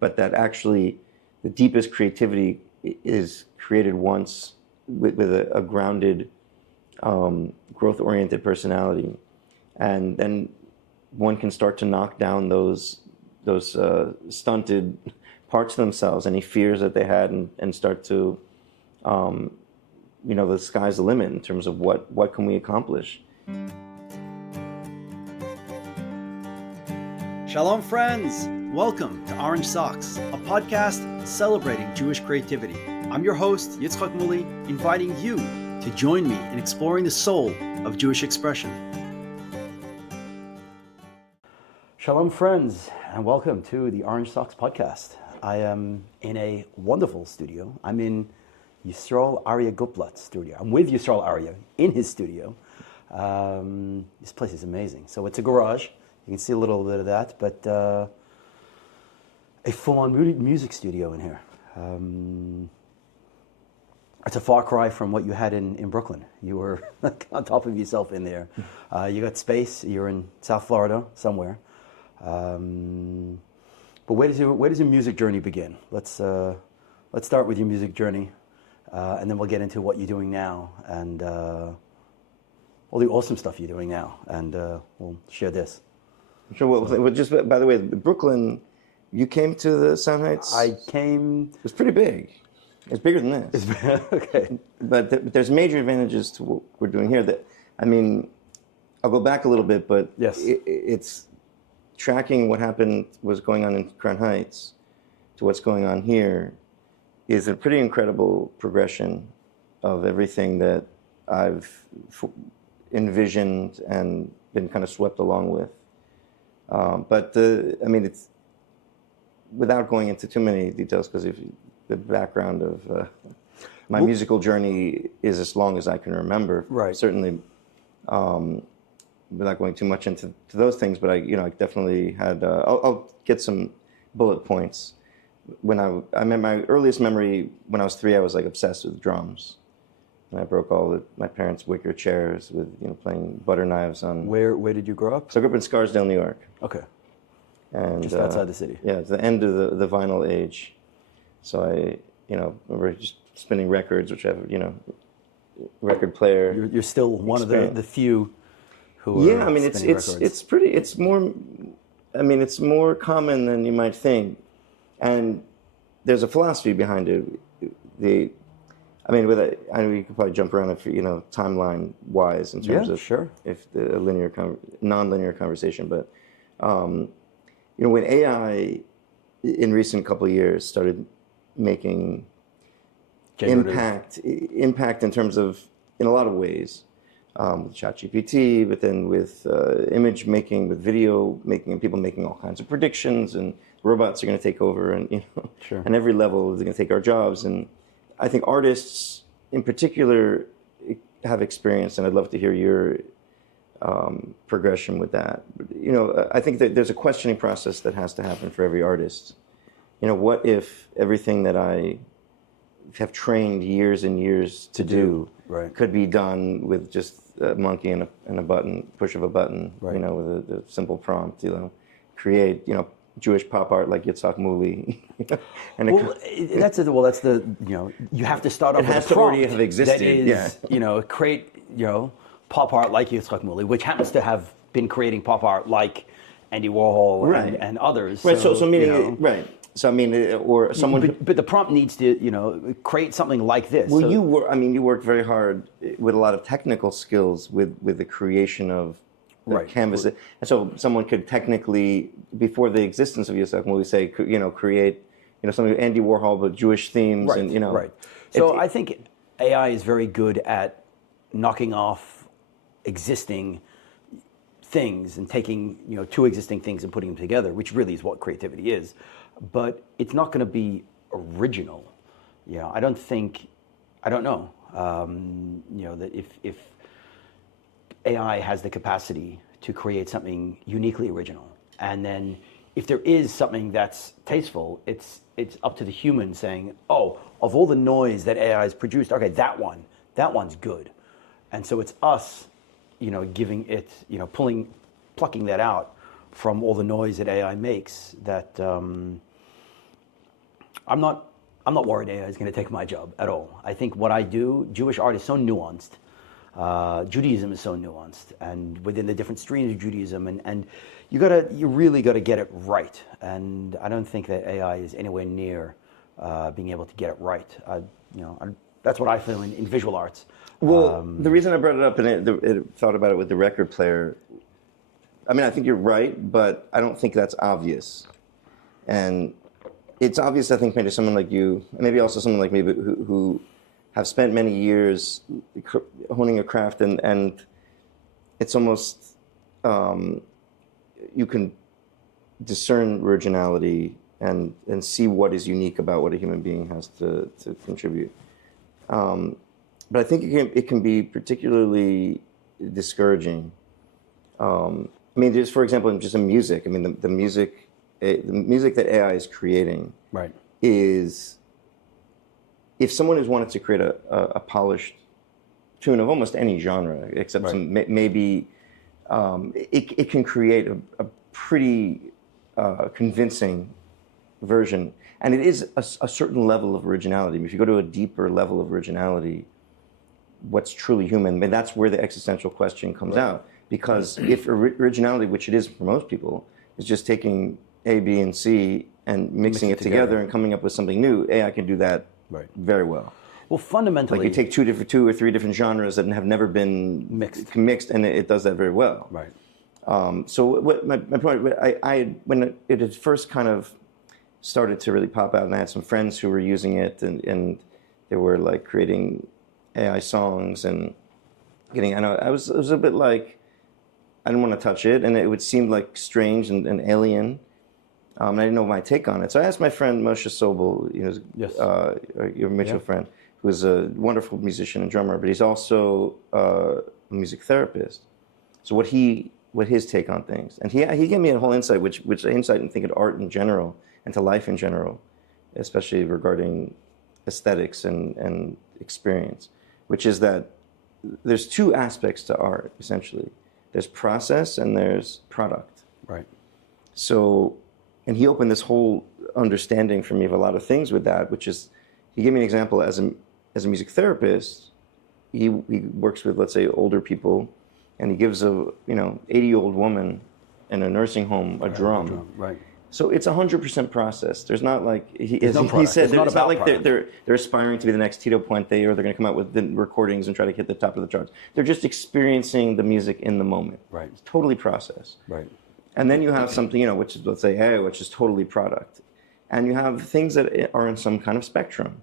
but that actually the deepest creativity is created once with a grounded, growth-oriented personality, and then one can start to knock down those stunted parts of themselves, any fears that they had, and start to, the sky's the limit in terms of what can we accomplish. Shalom, friends! Welcome to Orange Socks, a podcast celebrating Jewish creativity. I'm your host, Yitzchak Muli, inviting you to join me in exploring the soul of Jewish expression. Shalom, friends, and welcome to the Orange Socks podcast. I am in a wonderful studio. I'm in Yisroel Arye Gootblatt's studio. I'm with Yisroel Arye in his studio. This place is amazing. So it's a garage. You can see a little bit of that, but a full-on music studio in here. It's a far cry from what you had in Brooklyn. You were on top of yourself in there. You got space. You're in South Florida somewhere. But where does your music journey begin? Let's start with your music journey, and then we'll get into what you're doing now and all the awesome stuff you're doing now, and we'll share this. Sure. Well, just by the way, Brooklyn, you came to the Sound Heights? I came. It was pretty big. It's bigger than this. Okay. But there's major advantages to what we're doing here. I'll go back a little bit, but yes, it's tracking what was going on in Crown Heights to what's going on here is a pretty incredible progression of everything that I've envisioned and been kind of swept along with. It's without going into too many details, because the background of my musical journey is as long as I can remember. Right. Certainly, without going too much into those things, but I definitely had. I'll get some bullet points. When I remember my earliest memory when I was 3, I was like obsessed with drums. And I broke all my parents' wicker chairs with playing butter knives on. Where did you grow up? So I grew up in Scarsdale, New York. Okay. And just outside the city. Yeah, it's the end of the vinyl age. So I remember just spinning records, which I have record player. You're still one of the few who. Yeah, I mean it's more common than you might think, and there's a philosophy behind it. I know you could probably jump around if timeline wise in terms of sure. If the non-linear conversation, but when AI in recent couple of years started making impact in terms of in a lot of ways, with ChatGPT, but then with image making, with video making, and people making all kinds of predictions, and robots are going to take over, and sure. And every level is going to take our jobs. And I think artists in particular have experienced, and I'd love to hear your progression with that. I think that there's a questioning process that has to happen for every artist. What if everything that I have trained years and years to do right. could be done with just a monkey and a button, push of a button, right. With a simple prompt, create, Jewish pop art like Yitzhak Muli. That's the you have to start off with a prompt. It has to already have existed. That is, create pop art like Yitzhak Muli, which happens to have been creating pop art like Andy Warhol right. and others. Right. So meaning right. So or someone. But the prompt needs to create something like this. Well, you worked very hard with a lot of technical skills with the creation of. Right. Canvas, and so someone could technically, before the existence of Yitzhak Muli, say, create, something with Andy Warhol but Jewish themes, right. and Right. So I think AI is very good at knocking off existing things and taking two existing things and putting them together, which really is what creativity is. But it's not going to be original. I don't know. That if AI has the capacity to create something uniquely original, and then if there is something that's tasteful, it's up to the human saying, oh, of all the noise that AI has produced, okay, that one's good. And so it's us, giving it, plucking that out from all the noise that AI makes that I'm not worried AI is going to take my job at all. I think what I do, Jewish art is so nuanced. Judaism is so nuanced, and within the different streams of Judaism, and you really got to get it right. And I don't think that AI is anywhere near being able to get it right. That's what I feel in visual arts. Well, the reason I brought it up and it thought about it with the record player, I mean, I think you're right, but I don't think that's obvious. And it's obvious, I think, maybe to someone like you, and maybe also someone like me, who have spent many years honing a craft, and it's almost, you can discern originality and see what is unique about what a human being has to contribute. But I think it can be particularly discouraging. I mean, just for example, just in music. I mean, the music that AI is creating, right, is, if someone has wanted to create a polished tune of almost any genre, except right, some maybe, it can create a pretty convincing version, and it is a certain level of originality. If you go to a deeper level of originality, what's truly human, I mean, that's where the existential question comes right out. Because if originality, which it is for most people, is just taking A, B, and C and mixing it together and coming up with something new, AI can do that very well. Well, fundamentally, like you take two or three different genres that have never been mixed, and it does that very well. Right. So what my point, when it had first kind of started to really pop out, and I had some friends who were using it, and they were like creating AI songs and getting, I know, it was a bit like, I didn't want to touch it, and it would seem like strange and alien. And I didn't know my take on it. So I asked my friend Moshe Sobel, your mutual friend, who's a wonderful musician and drummer, but he's also a music therapist. So what his take on things, and he gave me a whole insight, which insight and think of art in general and to life in general, especially regarding aesthetics and experience, which is that there's two aspects to art essentially. There's process and there's product. Right. So, and he opened this whole understanding for me of a lot of things with that, which is, he gave me an example as a music therapist. He works with, let's say, older people, and he gives a 80-year-old woman in a nursing home a drum. Right. So it's 100% process. There's not like he said. It's not like they're aspiring to be the next Tito Puente, or they're going to come out with the recordings and try to hit the top of the charts. They're just experiencing the music in the moment. Right. It's totally process. Right. And then you have something, which is, let's say, AI, which is totally product, and you have things that are in some kind of spectrum.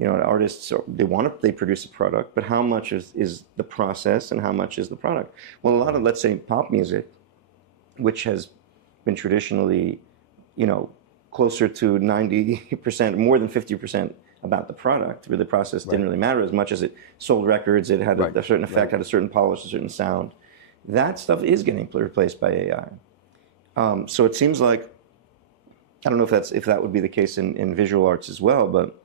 Artists, they produce a product, but how much is the process and how much is the product? Well, a lot of, let's say, pop music, which has been traditionally, closer to 90%, more than 50% about the product, where the process didn't really matter as much as it sold records, it had a certain effect, had a certain polish, a certain sound. That stuff is getting replaced by AI. So it seems like, I don't know if that would be the case in visual arts as well, but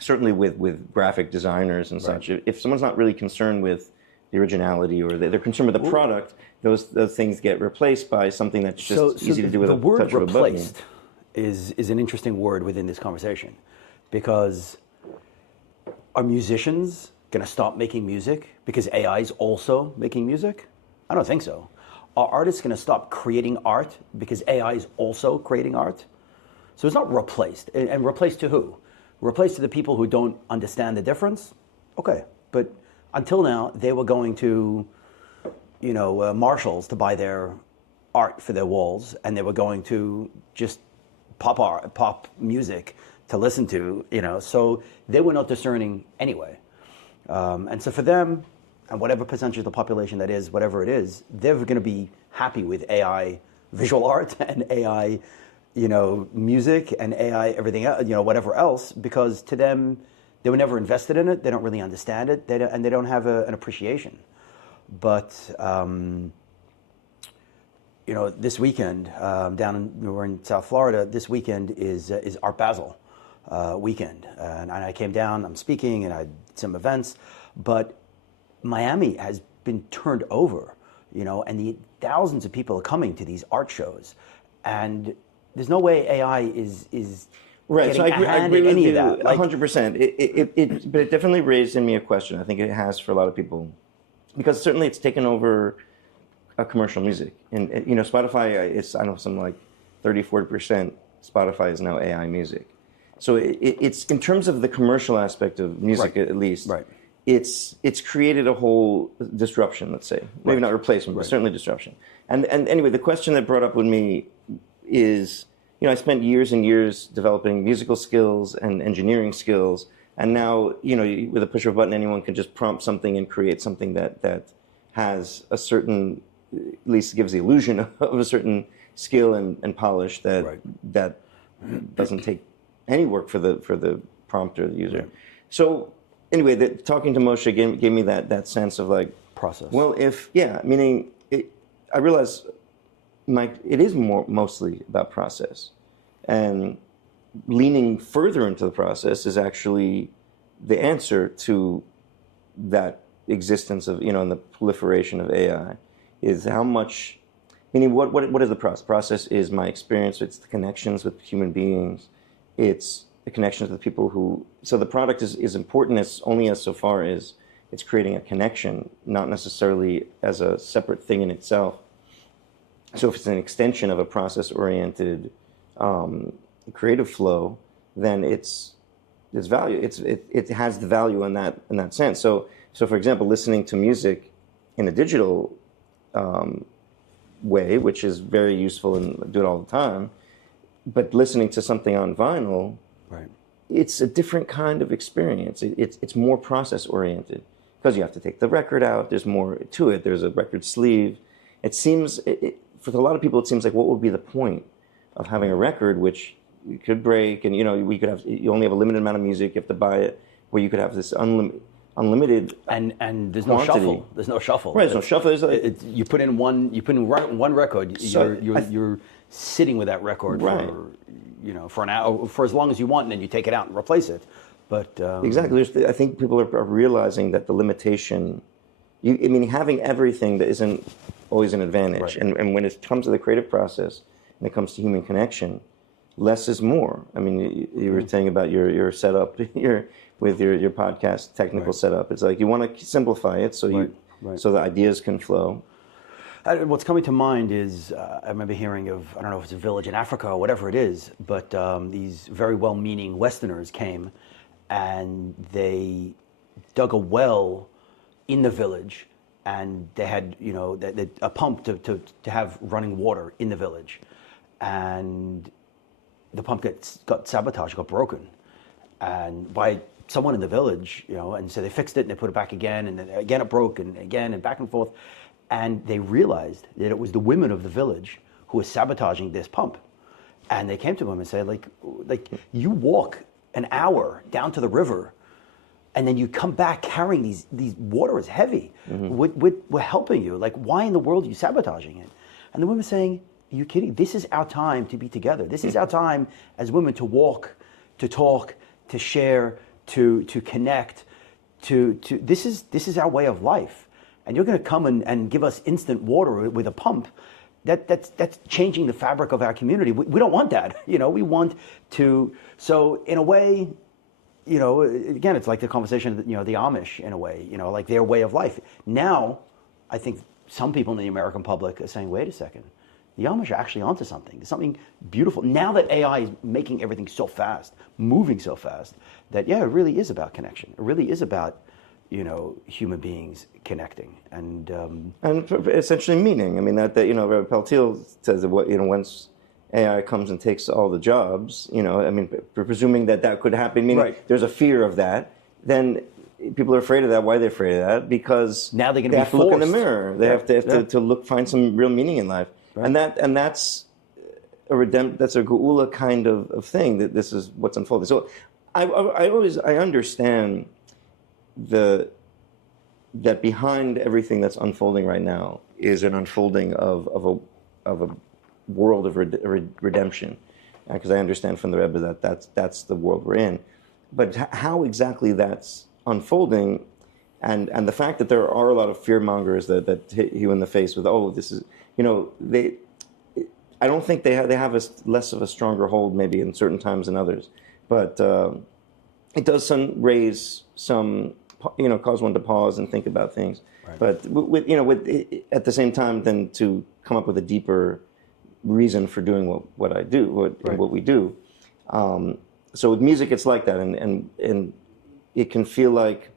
certainly with graphic designers and such, if someone's not really concerned with the originality, or they're concerned with the product, those things get replaced by something that's just easy to do with a touch of a button. The word replaced is an interesting word within this conversation, because are musicians going to stop making music because AI is also making music? I don't think so. Are artists going to stop creating art because AI is also creating art? So it's not replaced. And replaced to who? Replaced to the people who don't understand the difference? Okay, but until now, they were going to, Marshalls to buy their art for their walls, and they were going to just pop music to listen to, so they were not discerning anyway. And so for them, and whatever percentage of the population that is, whatever it is, they're going to be happy with AI visual art and AI, music and AI everything else, whatever else, because to them, they were never invested in it. They don't really understand it, and they don't have an appreciation. But this weekend we're in South Florida. This weekend is Art Basel weekend, and I came down. I'm speaking, and I did some events, but Miami has been turned over, and the thousands of people are coming to these art shows, and there's no way AI is Right. So getting I handed agree with any you of that. Like, 100%. But it definitely raised in me a question. I think it has for a lot of people, because certainly it's taken over commercial music. And Spotify, it's, I know, something like 30-40% Spotify is now AI music. So it's in terms of the commercial aspect of music, Right. at least. Right. It's created a whole disruption, let's say. Maybe not replacement, but certainly disruption. And anyway, the question that brought up with me is, I spent years and years developing musical skills and engineering skills, and now, with a push of a button, anyone can just prompt something and create something that has a certain, at least gives the illusion of a certain skill and polish that doesn't take any work for the prompter, the user. Right. So anyway, talking to Moshe gave me that sense of like process. Well, meaning I realize it is mostly about process, and leaning further into the process is actually the answer to that existence of and the proliferation of AI. Is how much, meaning what is the process? Process is my experience. It's the connections with human beings. It's the connections with people who. So the product is important as so far as it's creating a connection, not necessarily as a separate thing in itself. So if it's an extension of a process-oriented creative flow, then it's value. It has the value in that sense. So for example, listening to music in a digital way, which is very useful and do it all the time, but listening to something on vinyl, right, it's a different kind of experience. It's more process-oriented because you have to take the record out. There's more to it. There's a record sleeve. It seems, for a lot of people, it seems like what would be the point of having a record which you could break, and you only have a limited amount of music. You have to buy it, where you could have this unlimited and there's quantity. no shuffle. There's no shuffle. Right, there's no shuffle. You put in one record. You're sitting with that record for an hour, for as long as you want, and then you take it out and replace it. But exactly, I think people are realizing that the limitation. Having everything that isn't always an advantage, right. and when it comes to the creative process, and it comes to human connection, less is more. You were saying about your setup, with your podcast technical setup. It's like you want to simplify it so so the ideas can flow. What's coming to mind is I remember hearing of, I don't know if it's a village in Africa or whatever it is, but these very well-meaning Westerners came and they dug a well in the village, and they had a pump to have running water in the village, and the pump got sabotaged, got broken, and by someone in the village, and so they fixed it and they put it back again, and then again it broke, and again, and back and forth, and they realized that it was the women of the village who were sabotaging this pump, and they came to him and said, like you walk an hour down to the river, and then you come back carrying these water is heavy. Mm-hmm. We're helping you. Like, why in the world are you sabotaging it? And the women saying, are you kidding? This is our time to be together. This is our time as women to walk, to talk, to share, to connect. This is our way of life. And you're going to come and give us instant water with a pump. That's changing the fabric of our community. We don't want that. We want to. So in a way, again, it's like the conversation, the Amish in a way, like their way of life. Now, I think some people in the American public are saying, wait a second, the Amish are actually onto something. There's something beautiful. Now that AI is making everything so fast, moving so fast, that, it really is about connection. It really is about, human beings connecting. And essentially meaning. Rabbi Peltiel says that once AI comes and takes all the jobs, presuming that could happen, meaning there's a fear of that, then people are afraid of that. Why are they afraid of that? Because now they're going to be have to look in the forced. mirror. They have to find some real meaning in life. Right. And that's that's a geula kind of thing, that this is what's unfolding. So I understand that behind everything that's unfolding right now is an unfolding of a world of redemption, because I understand from the Rebbe that's the world we're in. But how exactly that's unfolding, and the fact that there are a lot of fear mongers that hit you in the face with, this is, I don't think they have less of a stronger hold maybe in certain times than others, but it does raise some, cause one to pause and think about things. Right. But at the same time, then to come up with a deeper reason for doing what I do, what we do. So with music, it's like that, and it can feel like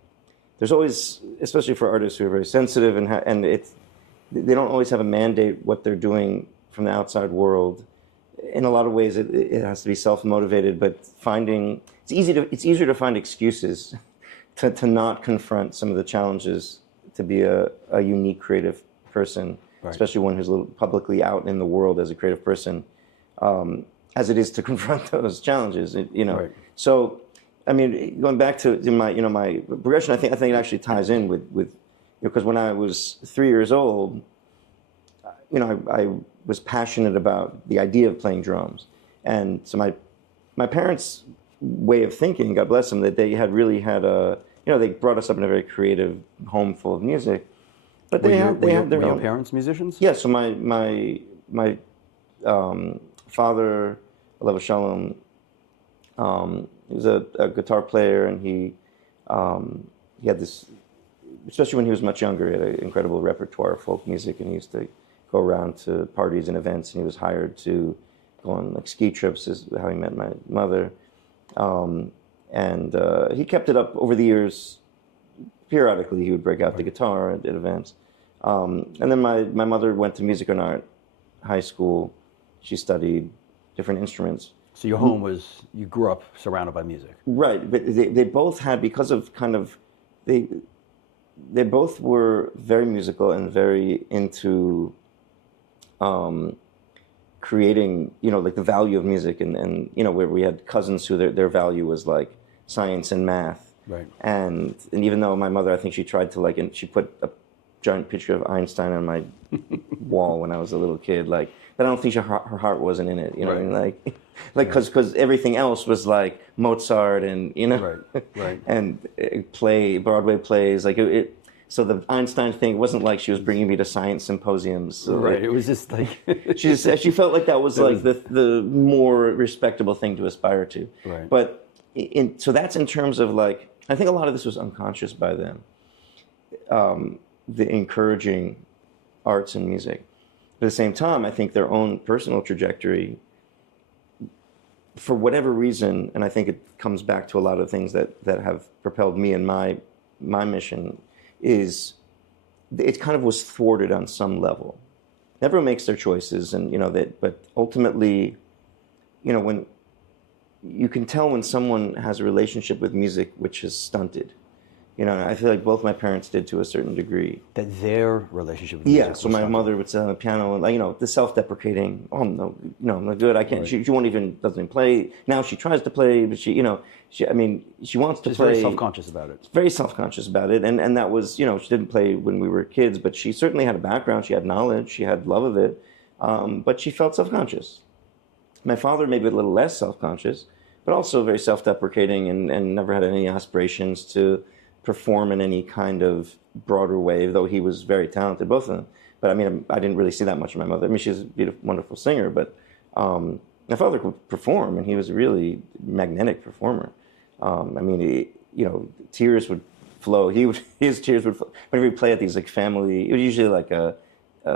there's always, especially for artists who are very sensitive and they don't always have a mandate what they're doing from the outside world. In a lot of ways, it has to be self-motivated, but it's easier to find excuses to not confront some of the challenges to be a unique creative person, especially one who's a little publicly out in the world as a creative person, as it is to confront those challenges. So, I mean, going back to my progression, I think it actually ties in with because when I was 3 years old, I was passionate about the idea of playing drums, and so my parents' way of thinking, God bless them, that they had they brought us up in a very creative home full of music, but were your parents musicians? Yeah. So my father, Alev Shalom, he was a guitar player, and he had this, especially when he was much younger, he had an incredible repertoire of folk music, and he used to go around to parties and events, and he was hired to go on like ski trips, is how he met my mother. And he kept it up over the years. Periodically, he would break out the guitar at events. And then my mother went to music and art high school. She studied different instruments. So your home you grew up surrounded by music. Right, but they both had, because of they both were very musical and very into creating, like the value of music, and where we had cousins who their value was like science and math. Right. And even though my mother, I think she tried to and she put a giant picture of Einstein on my wall when I was a little kid, but I don't think her heart wasn't in it, what I mean? Because everything else was like Mozart and, Right. and Broadway plays, so the Einstein thing wasn't like she was bringing me to science symposiums. So right. It was just like she felt like that was the more respectable thing to aspire to. Right. But so that's in terms of I think a lot of this was unconscious by them. The encouraging arts and music. But at the same time, I think their own personal trajectory, for whatever reason, and I think it comes back to a lot of things that have propelled me in my mission, is it kind of was thwarted on some level. Everyone makes their choices, and but ultimately, when you can tell when someone has a relationship with music which is stunted. I feel like both my parents did to a certain degree. That their relationship with music. Yeah, so my mother would sit on the piano and the self-deprecating, I'm not good, I can't, Right. she doesn't even play. Now she tries to play, but she wants to She's play. very self-conscious about it. Very self-conscious about it, and that was, she didn't play when we were kids, but she certainly had a background, she had knowledge, she had love of it, but she felt self-conscious. My father maybe a little less self-conscious, but also very self-deprecating and never had any aspirations to perform in any kind of broader way, though he was very talented, both of them. But I didn't really see that much of my mother. She's a beautiful, wonderful singer, but my father could perform, and he was a really magnetic performer. Tears would flow. His tears would flow. Whenever he'd play at these family, it was usually like a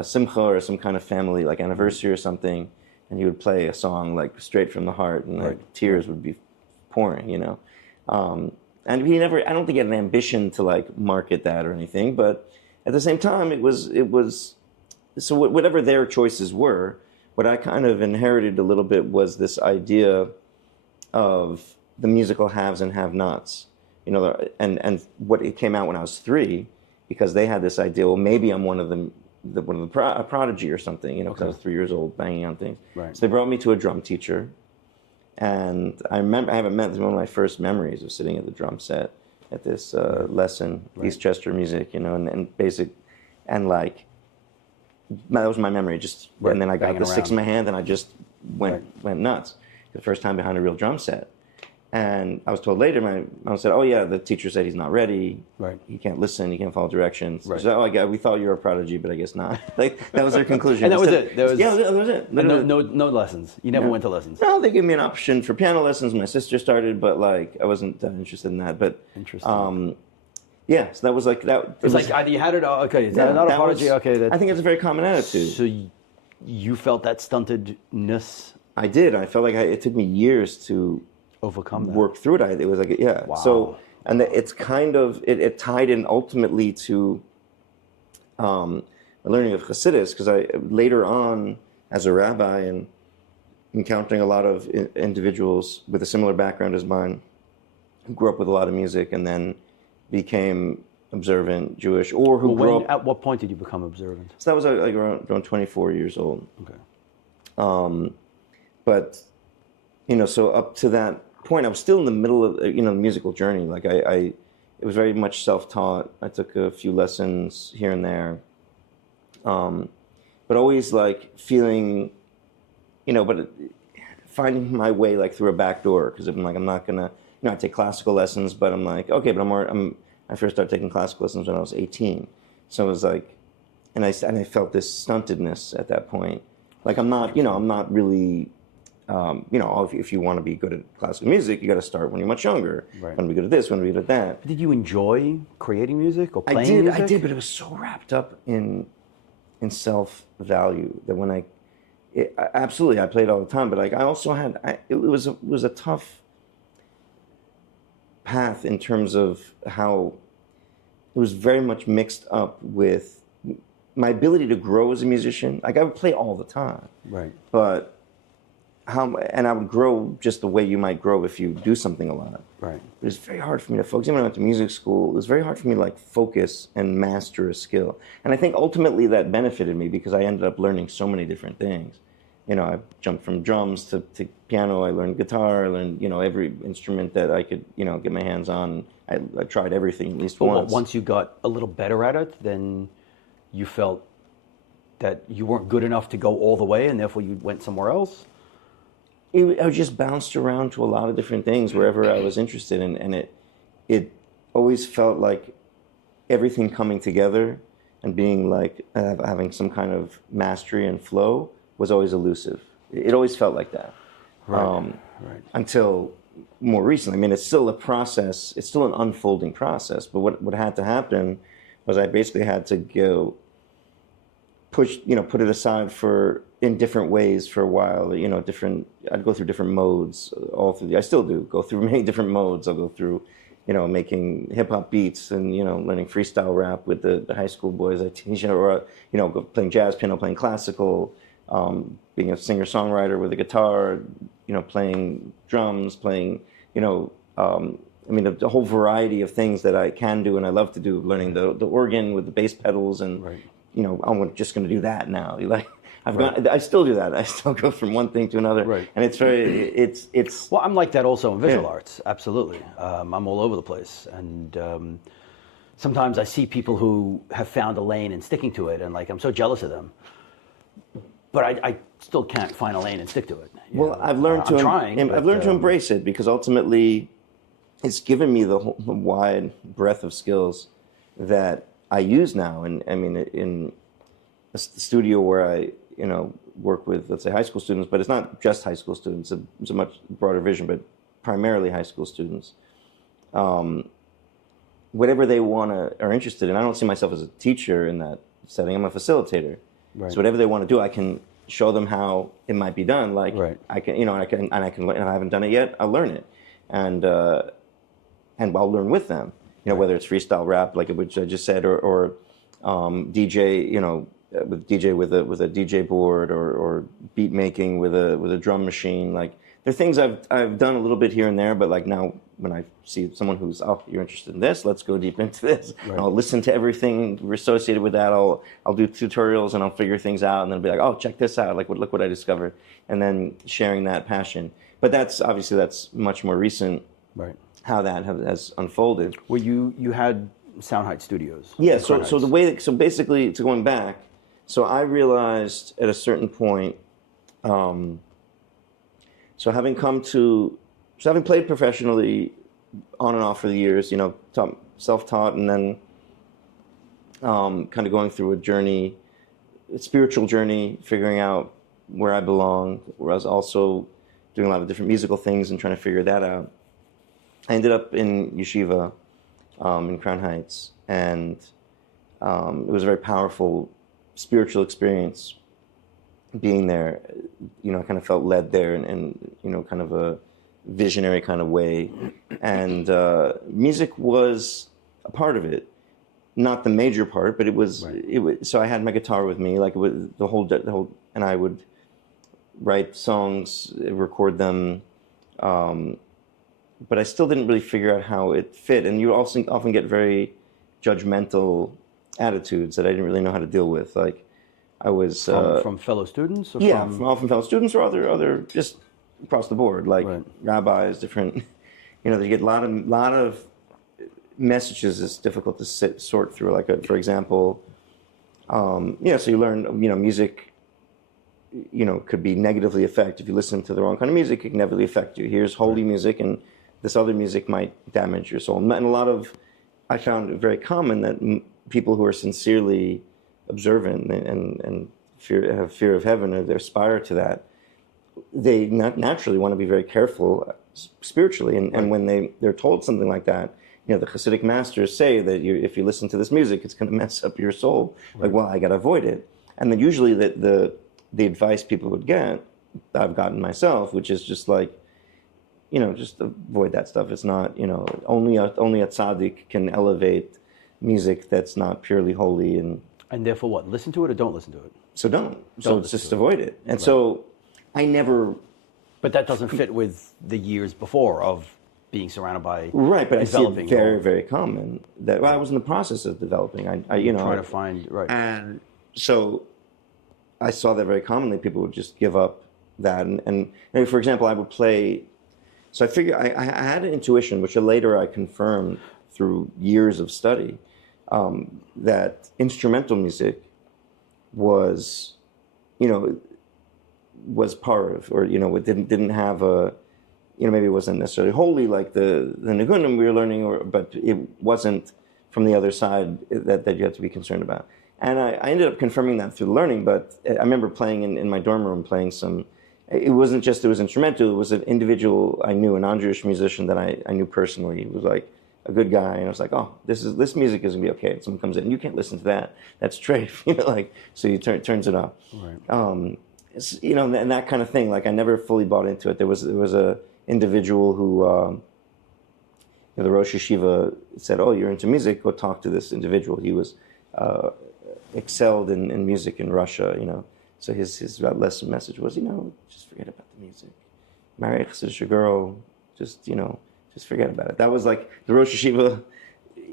simcha or some kind of family anniversary or something, and he would play a song straight from the heart, and tears would be pouring, And he never, I don't think he had an ambition to market that or anything, but at the same time, it was, so whatever their choices were, what I kind of inherited a little bit was this idea of the musical haves and have-nots, and what it came out when I was 3, because they had this idea, well, maybe I'm one of a prodigy or something, because I was 3 years old banging on things. Right. So they brought me to a drum teacher. And I haven't met, this is one of my first memories of sitting at the drum set at this lesson, East Chester music, and basic, and that was my memory. And then I got the sticks in my hand, and I just went nuts. The first time behind a real drum set, And I was told later, my mom said, "Oh yeah, the teacher said he's not ready. Right. He can't listen. He can't follow directions." Right. She said, "Oh, we thought you were a prodigy, but I guess not." Like that was their conclusion. And that was Instead- it. That was it. no lessons. You never went to lessons. No, they gave me an option for piano lessons. My sister started, but like I wasn't that interested in that. But Interesting. yeah, so that was like that. It's like either you had it. Or, okay, is that not a prodigy? Okay, I think it's a very common attitude. So you felt that stuntedness. I did. I felt like it took me years to Overcome that. work through it. It was like, yeah. Wow. So, and it's kind of, it tied in ultimately to the learning of Chassidus, because I later on, as a rabbi and encountering a lot of individuals with a similar background as mine, who grew up with a lot of music and then became observant Jewish, or who grew up. At what point did you become observant? So that was like around 24 years old. Okay. But, so up to that point, I was still in the middle of, the musical journey. Like it was very much self-taught. I took a few lessons here and there. But always like feeling, but finding my way like through a back door. Because I'm like, I'm not gonna, I take classical lessons, but I'm like, okay, but I first started taking classical lessons when I was 18. So it was like, and I felt this stuntedness at that point. Like I'm not really, if you want to be good at classical music, you got to start when you're much younger. Right. You want to be good at this, you want to be good at that. Did you enjoy creating music or playing music? I did, but it was so wrapped up in self-value that when absolutely I played all the time, but like I also had, it was a tough path in terms of how it was very much mixed up with my ability to grow as a musician. Like I would play all the time, Right. but and I would grow just the way you might grow if you do something a lot. Right. It was very hard for me to focus. Even when I went to music school, it was very hard for me to like focus and master a skill. And I think ultimately that benefited me because I ended up learning so many different things. I jumped from drums to piano. I learned guitar. I learned, every instrument that I could, get my hands on. I tried everything at least once. Once you got a little better at it, then you felt that you weren't good enough to go all the way, and therefore you went somewhere else? I just bounced around to a lot of different things wherever I was interested in, and it always felt like everything coming together and being like having some kind of mastery and flow was always elusive. It always felt like that. Right. Until more recently. I mean, it's still a process. It's still an unfolding process. But what had to happen was I basically had to go put it aside in different ways for a while. I'd go through different modes all through. I still do go through many different modes. I'll go through, making hip hop beats and learning freestyle rap with the high school boys I teach, or playing jazz piano, playing classical, being a singer songwriter with a guitar, playing drums, playing a whole variety of things that I can do and I love to do. Learning the organ with the bass pedals and. Right. I'm just going to do that now. I still do that. I still go from one thing to another. Right. And it's. Well, I'm like that also in visual arts. Absolutely. I'm all over the place. And sometimes I see people who have found a lane and sticking to it. And I'm so jealous of them. But I still can't find a lane and stick to it. I've learned to. I'm trying. I've learned to embrace it because ultimately it's given me the wide breadth of skills that I use now, and I mean, in a studio where I, work with, let's say, high school students, but it's not just high school students. It's a much broader vision, but primarily high school students. Whatever they are interested in. I don't see myself as a teacher in that setting. I'm a facilitator. Right. So whatever they want to do, I can show them how it might be done. Like right. I can learn, and I haven't done it yet. I'll learn it, and I'll learn with them. Whether it's freestyle rap, like which I just said, or DJ, with a DJ board, or beat making with a drum machine. Like there are things I've done a little bit here and there, but like now when I see someone who's you're interested in this, let's go deep into this. Right. I'll listen to everything associated with that. I'll do tutorials and I'll figure things out, and then be like, oh, check this out. Like look what I discovered, and then sharing that passion. But that's much more recent. Right. How that has unfolded. Well, you had Sound Heights Studios. Yeah, so basically, to going back, so I realized at a certain point, so having come to So having played professionally on and off for the years, self-taught, and then kind of going through a spiritual journey, figuring out where I belong, where I was also doing a lot of different musical things and trying to figure that out. I ended up in yeshiva in Crown Heights, and it was a very powerful spiritual experience being there. I kind of felt led there in kind of a visionary kind of way, and music was a part of it, not the major part, but it was. Right. It was. So I had my guitar with me, like it was the whole, and I would write songs, record them, but I still didn't really figure out how it fit. And you also often get very judgmental attitudes that I didn't really know how to deal with. Like I was from fellow students, or from fellow students, or other just across the board, like rabbis, different. They get a lot of messages. It's difficult to sort through. Like for example, so you learn, music. Could be negatively affect if you listen to the wrong kind of music. It can negatively affect you. Here's holy music, and this other music might damage your soul. And I found it very common that people who are sincerely observant and have fear of heaven, or they aspire to that, they naturally want to be very careful spiritually. And when they're told something like that, the Hasidic masters say that if you listen to this music, it's going to mess up your soul. Right. Like, well, I got to avoid it. And then usually the advice people would get, I've gotten myself, which is just like, just avoid that stuff. It's not, only a tzaddik can elevate music that's not purely holy. And therefore what? Listen to it or don't listen to it? So don't. So just avoid it. And so I never... But that doesn't fit with the years before of being surrounded by right, but I see it very, very common. That I was in the process of developing. Trying to find, right. And so I saw that very commonly. People would just give up that. And for example, I would play... So I figured I had an intuition, which later I confirmed through years of study, that instrumental music was parv, or it didn't have a, maybe it wasn't necessarily holy like the nigunim we were learning, but it wasn't from the other side that you had to be concerned about. And I ended up confirming that through the learning. But I remember playing in my dorm room, playing some. It wasn't just it was instrumental. It was an individual I knew, a non-Jewish musician that I knew personally. He was like a good guy, and I was like, oh, this music is gonna be okay. Someone comes in, you can't listen to that. That's treif, so you turns it off. Right. And that kind of thing. Like I never fully bought into it. There was a individual who, the Rosh Yeshiva said, oh, you're into music, go talk to this individual. He was excelled in music in Russia, So his lesson message was, just forget about the music. Marry a Chassidish girl, just forget about it. That was like the Rosh Yeshiva,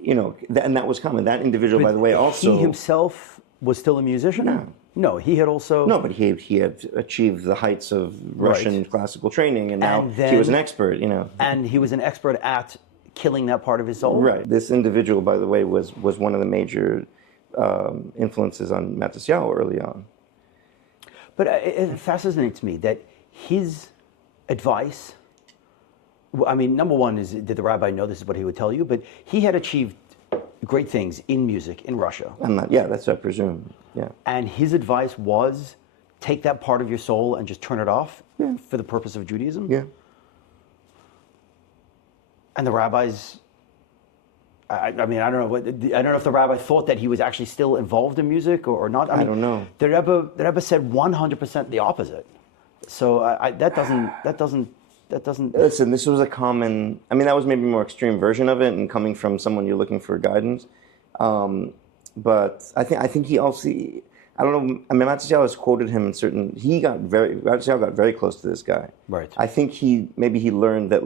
and that was common. That individual, by the way, also... He himself was still a musician? No, he had also... No, but he had achieved the heights of Russian classical training, and now he was an expert, And he was an expert at killing that part of his soul? Right. This individual, by the way, was one of the major influences on Matisyahu early on. But it fascinates me that his advice, number one is, did the rabbi know this is what he would tell you? But he had achieved great things in music in Russia. That's what I presume, yeah. And his advice was, take that part of your soul and just turn it off for the purpose of Judaism? Yeah. And the rabbis... I don't know. I don't know if the rabbi thought that he was actually still involved in music or not. I don't know. The Rebbe said 100% the opposite. So that doesn't. Listen, this was a common. That was maybe a more extreme version of it, and coming from someone you're looking for guidance. But I think he also. I don't know. Matisyahu has quoted him in certain. Matisyahu got very close to this guy. Right. I think he learned that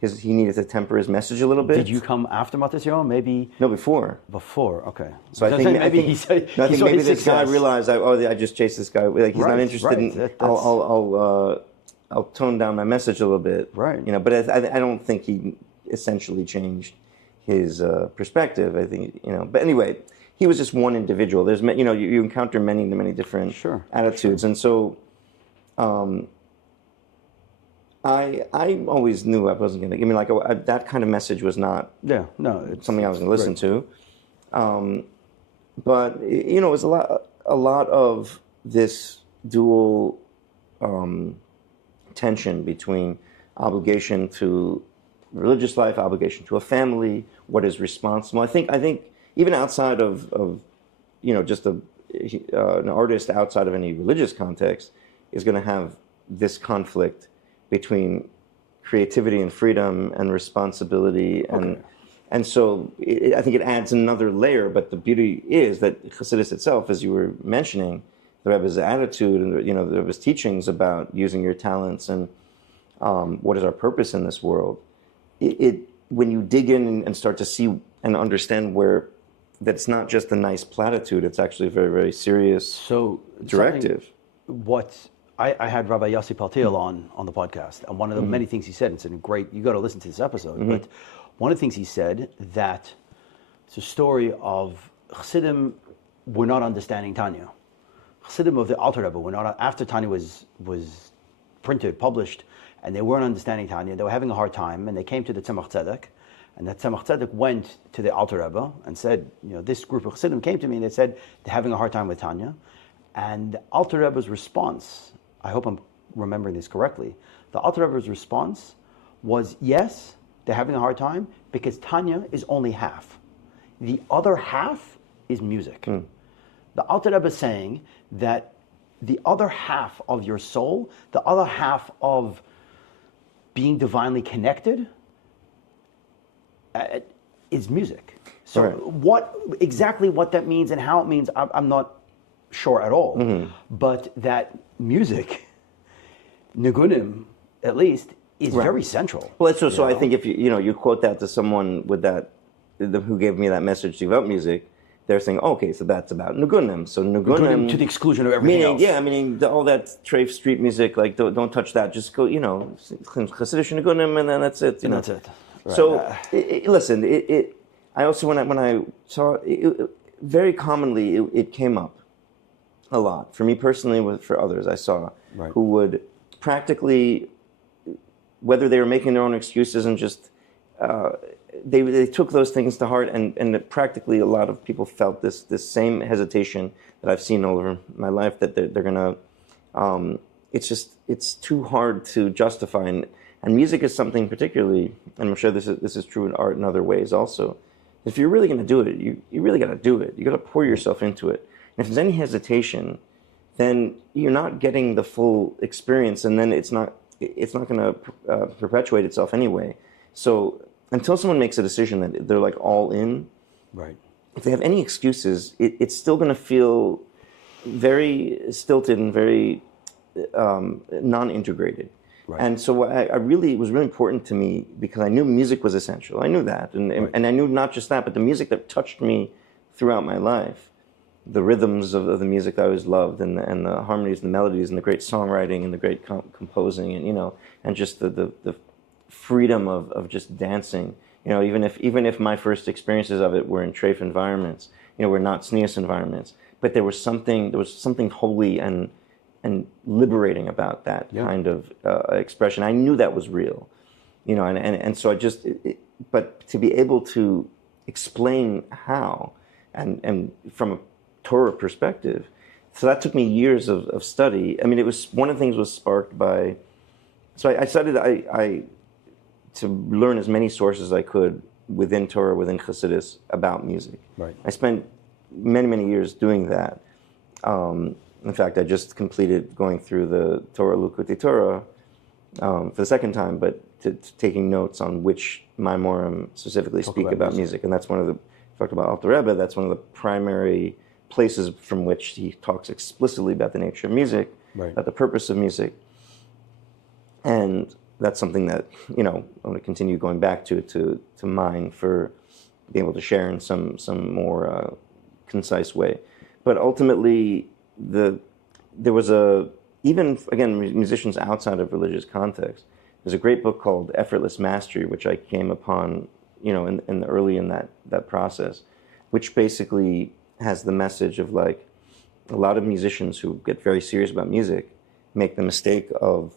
he needed to temper his message a little bit. Did you come after Matisyahu? Maybe. No, before. Before, okay. So I think maybe this guy realized, I just chased this guy. Like he's not interested in. I'll tone down my message a little bit. Right. But I don't think he essentially changed his perspective. I think But anyway, he was just one individual. There's you encounter many different attitudes, and so. I always knew I wasn't going to. I mean, like that kind of message was not something I was going to listen to. But it was a lot of this dual tension between obligation to religious life, obligation to a family, what is responsible. I think even outside of just an artist outside of any religious context is going to have this conflict between creativity and freedom and responsibility and so I think it adds another layer. But the beauty is that Chassidus itself, as you were mentioning, the Rebbe's attitude and the Rebbe's teachings about using your talents and what is our purpose in this world. When you dig in and start to see and understand that it's not just a nice platitude, it's actually a very, very serious directive. I had Rabbi Yossi Paltiel on the podcast, and one of the many things he said, and it's great, you got to listen to this episode, but one of the things he said that it's a story of Chassidim were not understanding Tanya. Chassidim of the Alter Rebbe were not, after Tanya was printed, published, and they weren't understanding Tanya, they were having a hard time, and they came to the Tzemach Tzedek, and that Tzemach Tzedek went to the Alter Rebbe and said, this group of Chassidim came to me and they said they're having a hard time with Tanya. And the Alter Rebbe's response, I hope I'm remembering this correctly, the Alter Rebbe's response was, yes, they're having a hard time because Tanya is only half. The other half is music. The Alter Rebbe is saying that the other half of your soul, the other half of being divinely connected, is music. So what that means and how it means, I'm not sure at all. But that music, Nigunim, at least, is very central. Well, so I think if you quote that to someone with that, who gave me that message about music, they're saying, okay, so that's about Nigunim. So Nigunim to the exclusion of everything else. Yeah, meaning all that treif street music, like don't touch that. Just go, Chassidish Nigunim, and then that's it. And that's it. Right. So listen, I also when I saw it, very commonly it came up a lot for me personally, for others I saw who would practically, whether they were making their own excuses and just they took those things to heart, and practically a lot of people felt this same hesitation that I've seen all over my life, that they're gonna it's too hard to justify, and music is something particularly, and I'm sure this is true in art and other ways also. If you're really going to do it, you really got to do it. You got to pour yourself into it. And if there's any hesitation, then you're not getting the full experience, and then it's not going to perpetuate itself anyway. So until someone makes a decision that they're like all in, if they have any excuses, it's still going to feel very stilted and very non-integrated. And so it was really important to me, because I knew music was essential. I knew that, and I knew not just that, but the music that touched me throughout my life, the rhythms of the music that I always loved, and the harmonies, and the melodies, and the great songwriting, and the great composing, and just the freedom of just dancing. Even if my first experiences of it were in treif environments, were not sneas environments, but there was something holy and liberating about that kind of expression. I knew that was real, and so I just, but to be able to explain how, and from a Torah perspective, so that took me years of study. I mean, it was one of the things was sparked by, so I started to learn as many sources as I could within Torah, within Chassidus, about music. I spent many years doing that. In fact, I just completed going through the Torah Lukutei Torah for the second time, but taking notes on which Maimorim specifically speak about music. And that's one of the, talked about Alter Rebbe, that's one of the primary places from which he talks explicitly about the nature of music, about the purpose of music. And that's something that, I want to continue going back to mine for being able to share in some more concise way. But ultimately, there was even again, musicians outside of religious context. There's a great book called Effortless Mastery, which I came upon, early in that process, which basically has the message of like a lot of musicians who get very serious about music make the mistake of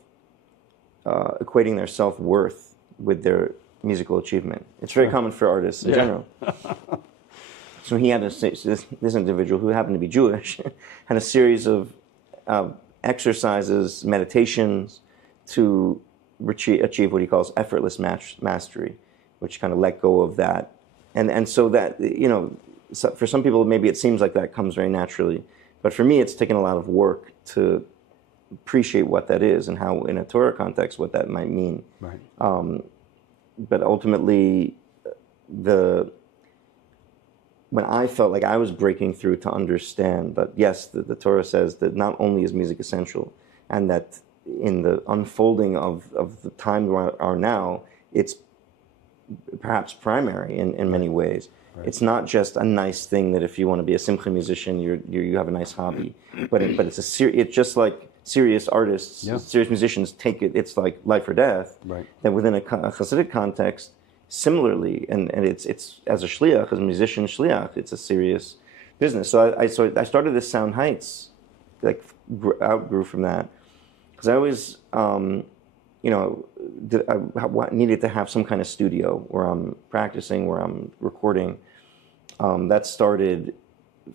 equating their self-worth with their musical achievement. It's very common for artists in general. So he had this individual who happened to be Jewish had a series of exercises, meditations to achieve what he calls effortless mastery, which kind of let go of that. And so that, for some people, maybe it seems like that comes very naturally. But for me, it's taken a lot of work to appreciate what that is and how, in a Torah context, what that might mean. Right. But ultimately, when I felt like I was breaking through to understand that, yes, the Torah says that not only is music essential, and that in the unfolding of the time we are now, it's perhaps primary in many ways. Right. It's not just a nice thing that if you want to be a simcha musician, you have a nice hobby, but it's it's just like serious artists, serious musicians take it. It's like life or death. Right. That within a Hasidic context, similarly, and it's as a shliach, as a musician shliach, it's a serious business. So I started this Sound Heights, like outgrew from that, because I always I needed to have some kind of studio where I'm practicing, where I'm recording. That started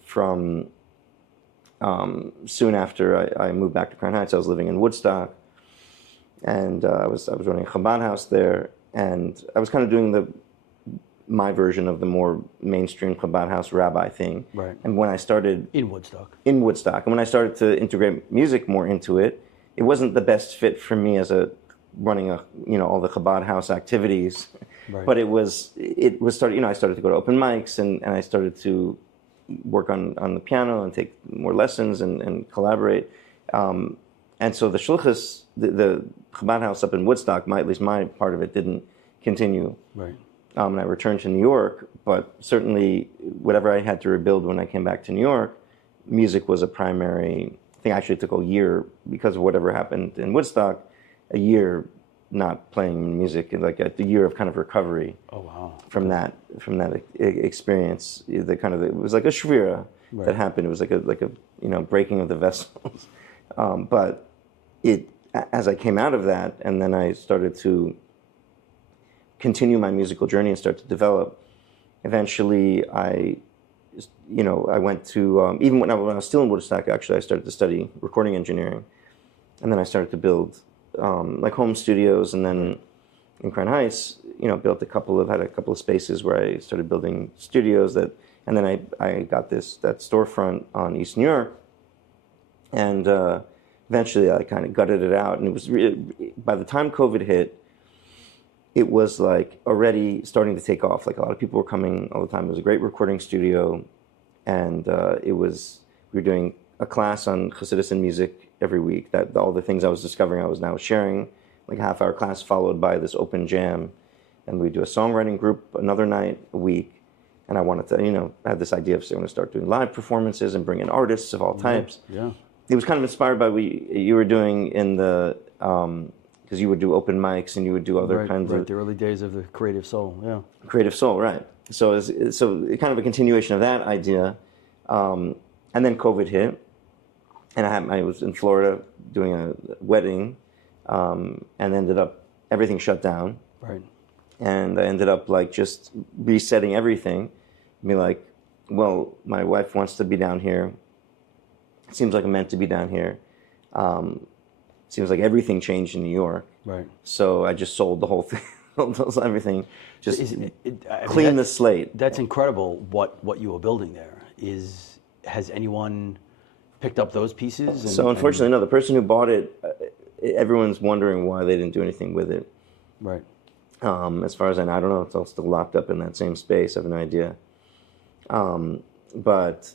from soon after I moved back to Crown Heights. I was living in Woodstock, and I was running a Chabad house there, and I was kind of doing my version of the more mainstream Chabad house rabbi thing. Right. And when I started in Woodstock, and when I started to integrate music more into it, it wasn't the best fit for me as running all the Chabad house activities. Right. But it was started. I started to go to open mics, and I started to work on the piano and take more lessons and collaborate. And so the shluchas, the Chabad house up in Woodstock, at least my part of it didn't continue. Right. And I returned to New York, but certainly whatever I had to rebuild when I came back to New York, music was a primary thing. Actually, it took a year because of whatever happened in Woodstock, a year not playing music, like a year of kind of recovery. Oh wow! From that experience, it was like a shvira that happened. It was like a breaking of the vessels. But as I came out of that, and then I started to continue my musical journey and start to develop. Eventually, I went to even when I was still in Woodstock. Actually, I started to study recording engineering, and then I started to build like home studios, and then in Crown Heights, had a couple of spaces where I started building studios and then I got that storefront on East New York, and eventually I kind of gutted it out, and it was by the time COVID hit, it was like already starting to take off. Like a lot of people were coming all the time. It was a great recording studio, and we were doing a class on Chassidus and music every week. That all the things I was discovering, I was now sharing, like a half-hour class followed by this open jam, and we do a songwriting group another night a week. And I wanted to, I had this idea of saying, I want to start doing live performances and bring in artists of all types. Yeah. It was kind of inspired by what you were doing in the, because you would do open mics and you would do other kinds of... the early days of the Creative Soul, yeah. Creative Soul, right. So kind of a continuation of that idea. And then COVID hit, and I was in Florida doing a wedding, and everything shut down. Right. And I ended up just resetting everything. Be like, well, my wife wants to be down here. Seems like I'm meant to be down here. Seems like everything changed in New York. Right. So I just sold the whole thing, everything. Just clean the slate. That's incredible. What you were building there has anyone picked up those pieces? So unfortunately, no. The person who bought it, everyone's wondering why they didn't do anything with it. Right. As far as I know, I don't know. It's all still locked up in that same space. I have no idea. But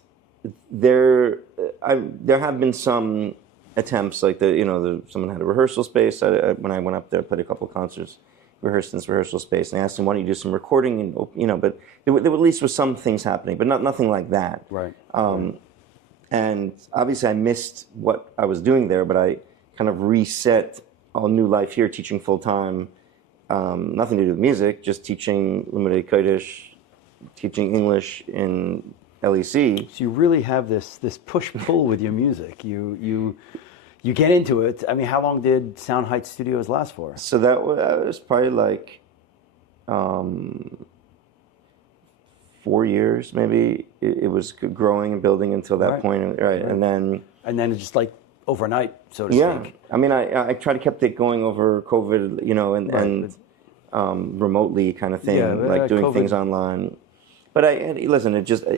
there have been some attempts, like someone had a rehearsal space. When I went up there, I played a couple of concerts, rehearsed in this rehearsal space, and I asked them, "Why don't you do some recording?" And but there at least was some things happening, but nothing like that. Right. And obviously, I missed what I was doing there, but I kind of reset a new life here, teaching full time. Nothing to do with music, just teaching Limudei Kodesh, teaching English in LEC. So you really have this push-pull with your music. You you get into it. I mean, how long did Sound Heights Studios last for? So that was probably like 4 years, maybe. It was growing and building until that point, right? And then just like overnight, so to speak. I mean, I tried to kept it going over COVID, and remotely kind of thing, like doing COVID. Things online. But it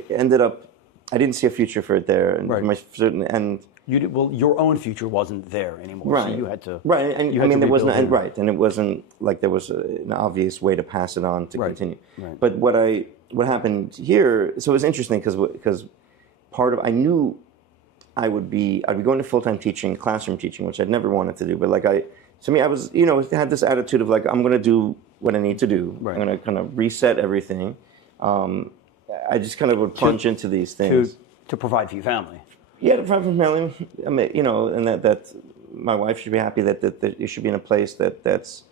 ended up, I didn't see a future for it there, and your own future wasn't there anymore, right? So you had to and there wasn't and it wasn't like there was an obvious way to pass it on to continue. Right. But what happened here? So it was interesting because I knew I'd be going to full-time teaching, classroom teaching, which I'd never wanted to do. But I was, had this attitude of like, I'm going to do what I need to do. Right. I'm going to kind of reset everything. I just kind of would plunge into these things. To provide for your family. Yeah, to provide for family. I mean, and that my wife should be happy that it should be in a place that's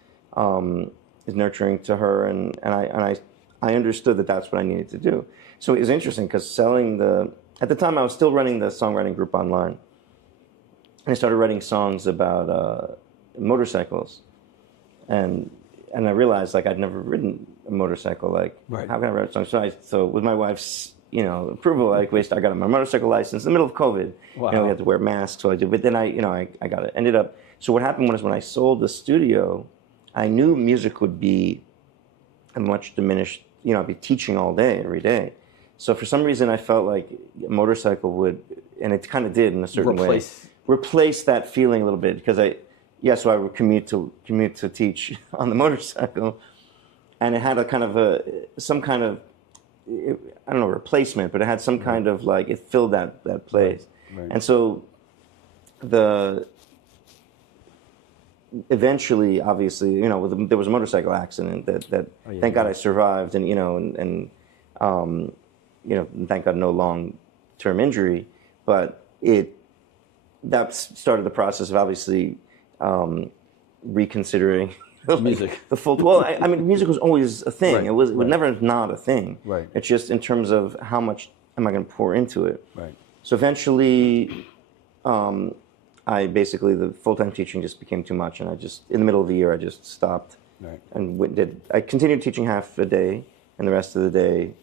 is nurturing to her, and I understood that that's what I needed to do. So it was interesting because at the time I was still running the songwriting group online, and I started writing songs about motorcycles, and I realized like I'd never ridden a motorcycle. Like, how can I write a song? So with my wife's approval, I got my motorcycle license in the middle of COVID. Wow. We had to wear masks, so I did. But then I got it. So what happened was when I sold the studio, I knew music would be a much diminished. I'd be teaching all day, every day. So for some reason, I felt like a motorcycle would, and it kind of did in a certain way, replace that feeling a little bit because so I would commute to teach on the motorcycle, and it had a kind of some kind of, I don't know, replacement, but it had some kind of like, it filled that place. Right. And so eventually, obviously, there was a motorcycle accident that thank God I survived, and thank God no long-term injury, but that started the process of obviously reconsidering music. The full. Well, I mean, music was always a thing. Right. It was never not a thing. Right. It's just in terms of how much am I going to pour into it. Right. So eventually, I basically, the full-time teaching just became too much, and I just, in the middle of the year, I just stopped. Right. And I continued teaching half a day, and the rest of the day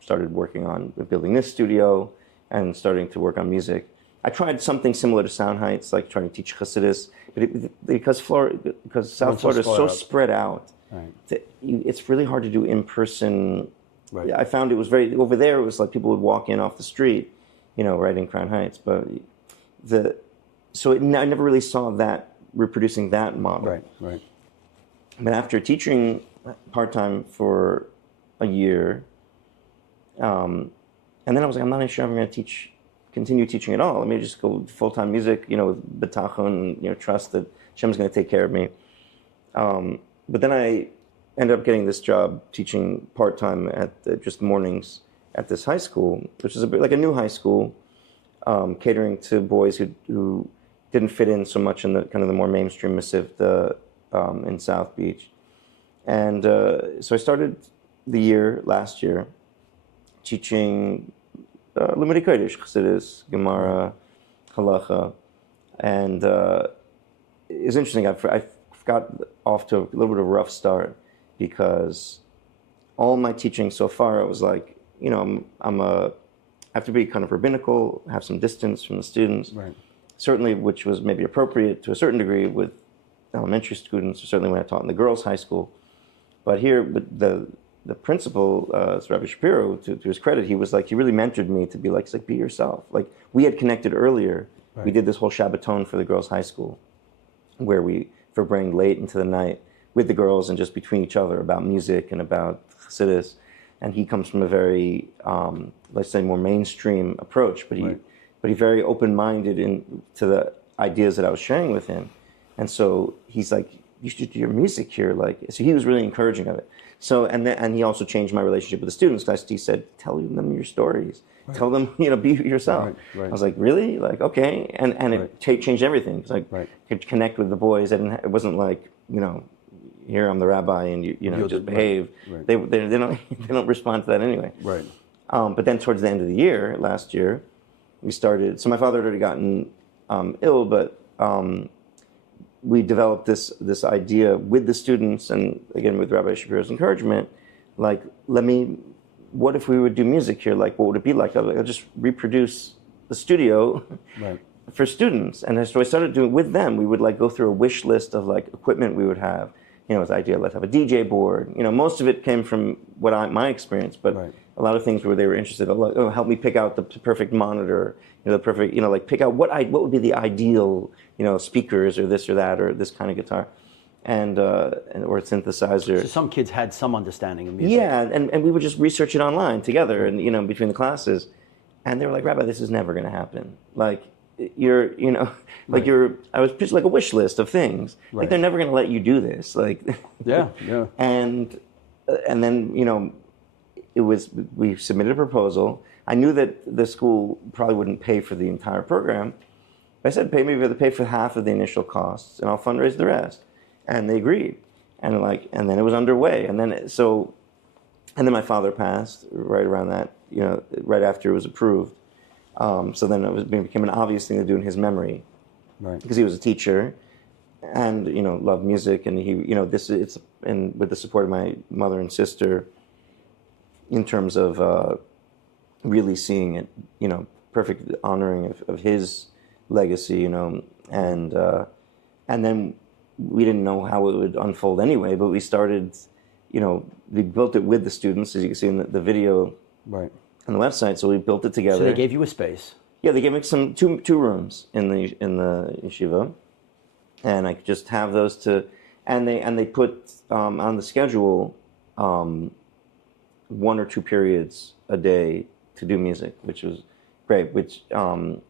started working on building this studio and starting to work on music. I tried something similar to Sound Heights, like trying to teach Chassidus, but because South Florida is so spread out, it's really hard to do in person. Right. I found it was over there. It was like people would walk in off the street, right in Crown Heights. But I never really saw that reproducing that model. Right. But after teaching part-time for a year, and then I was like, I'm not even sure I'm going to continue teaching at all. Let me just go full-time music, with betachon, trust that Hashem's going to take care of me. But then I ended up getting this job teaching part-time at just mornings at this high school, which is like a new high school, catering to boys who didn't fit in so much in the kind of the more mainstream Masivta in South Beach. And so I started the year last year teaching Limudei Kodesh, Chassidus, Gemara, Halacha, and it's interesting. I got off to a little bit of a rough start because all my teaching so far, it was like, I have to be kind of rabbinical, have some distance from the students, right. Certainly, which was maybe appropriate to a certain degree with elementary students, or certainly when I taught in the girls' high school. But here, the principal, Rabbi Shapiro, to his credit, he was like, he really mentored me to be like, be yourself. Like, we had connected earlier. Right. We did this whole Shabbaton for the girls' high school, where we verbrained late into the night with the girls and just between each other about music and about Chassidus. And he comes from a very, let's say, more mainstream approach, but he very open-minded to the ideas that I was sharing with him. And so he's like, you should do your music here. So he was really encouraging of it. So, and he also changed my relationship with the students, because he said, tell them your stories. Right. Tell them, be yourself. Right. I was like, really? Like, okay. And it changed everything. It's like, I could connect with the boys. It wasn't like, here I'm the rabbi and you just behave. Right. They don't respond to that anyway. Right. But then towards the end of the year, last year, we started. So my father had already gotten ill, but we developed this idea with the students, and again with Rabbi Shapiro's encouragement, like, what if we would do music here? Like, what would it be like? I'll just reproduce the studio for students. And so I started doing with them. We would like go through a wish list of like equipment we would have. You know, the idea, let's have a DJ board. You know, most of it came from my experience, but a lot of things where they were interested. Like, oh, help me pick out the perfect monitor. You know, the perfect. You know, like pick out what would be the ideal. You know, speakers or this or that or this kind of guitar, and or synthesizer. So some kids had some understanding of music. Yeah, and we would just research it online together, and you know, between the classes, and they were like, Rabbi, this is never going to happen. Like, I was pitched like a wish list of things. Like, they're never going to let you do this. Like, yeah. And then, you know, we submitted a proposal. I knew that the school probably wouldn't pay for the entire program. I said, pay for half of the initial costs, and I'll fundraise the rest. And they agreed. And then it was underway. And then my father passed right around that, you know, right after it was approved. So then it became an obvious thing to do in his memory, because he was a teacher, and you know, loved music, and he, you know, and with the support of my mother and sister, in terms of really seeing it, you know, perfect honoring of his legacy, you know, and then we didn't know how it would unfold anyway, but we started, you know, we built it with the students, as you can see in the video. On the website, so we built it together. So they gave you a space. Yeah, they gave me two rooms in the yeshiva, and I could just have those and they put on the schedule 1 or 2 periods a day to do music, which was great. And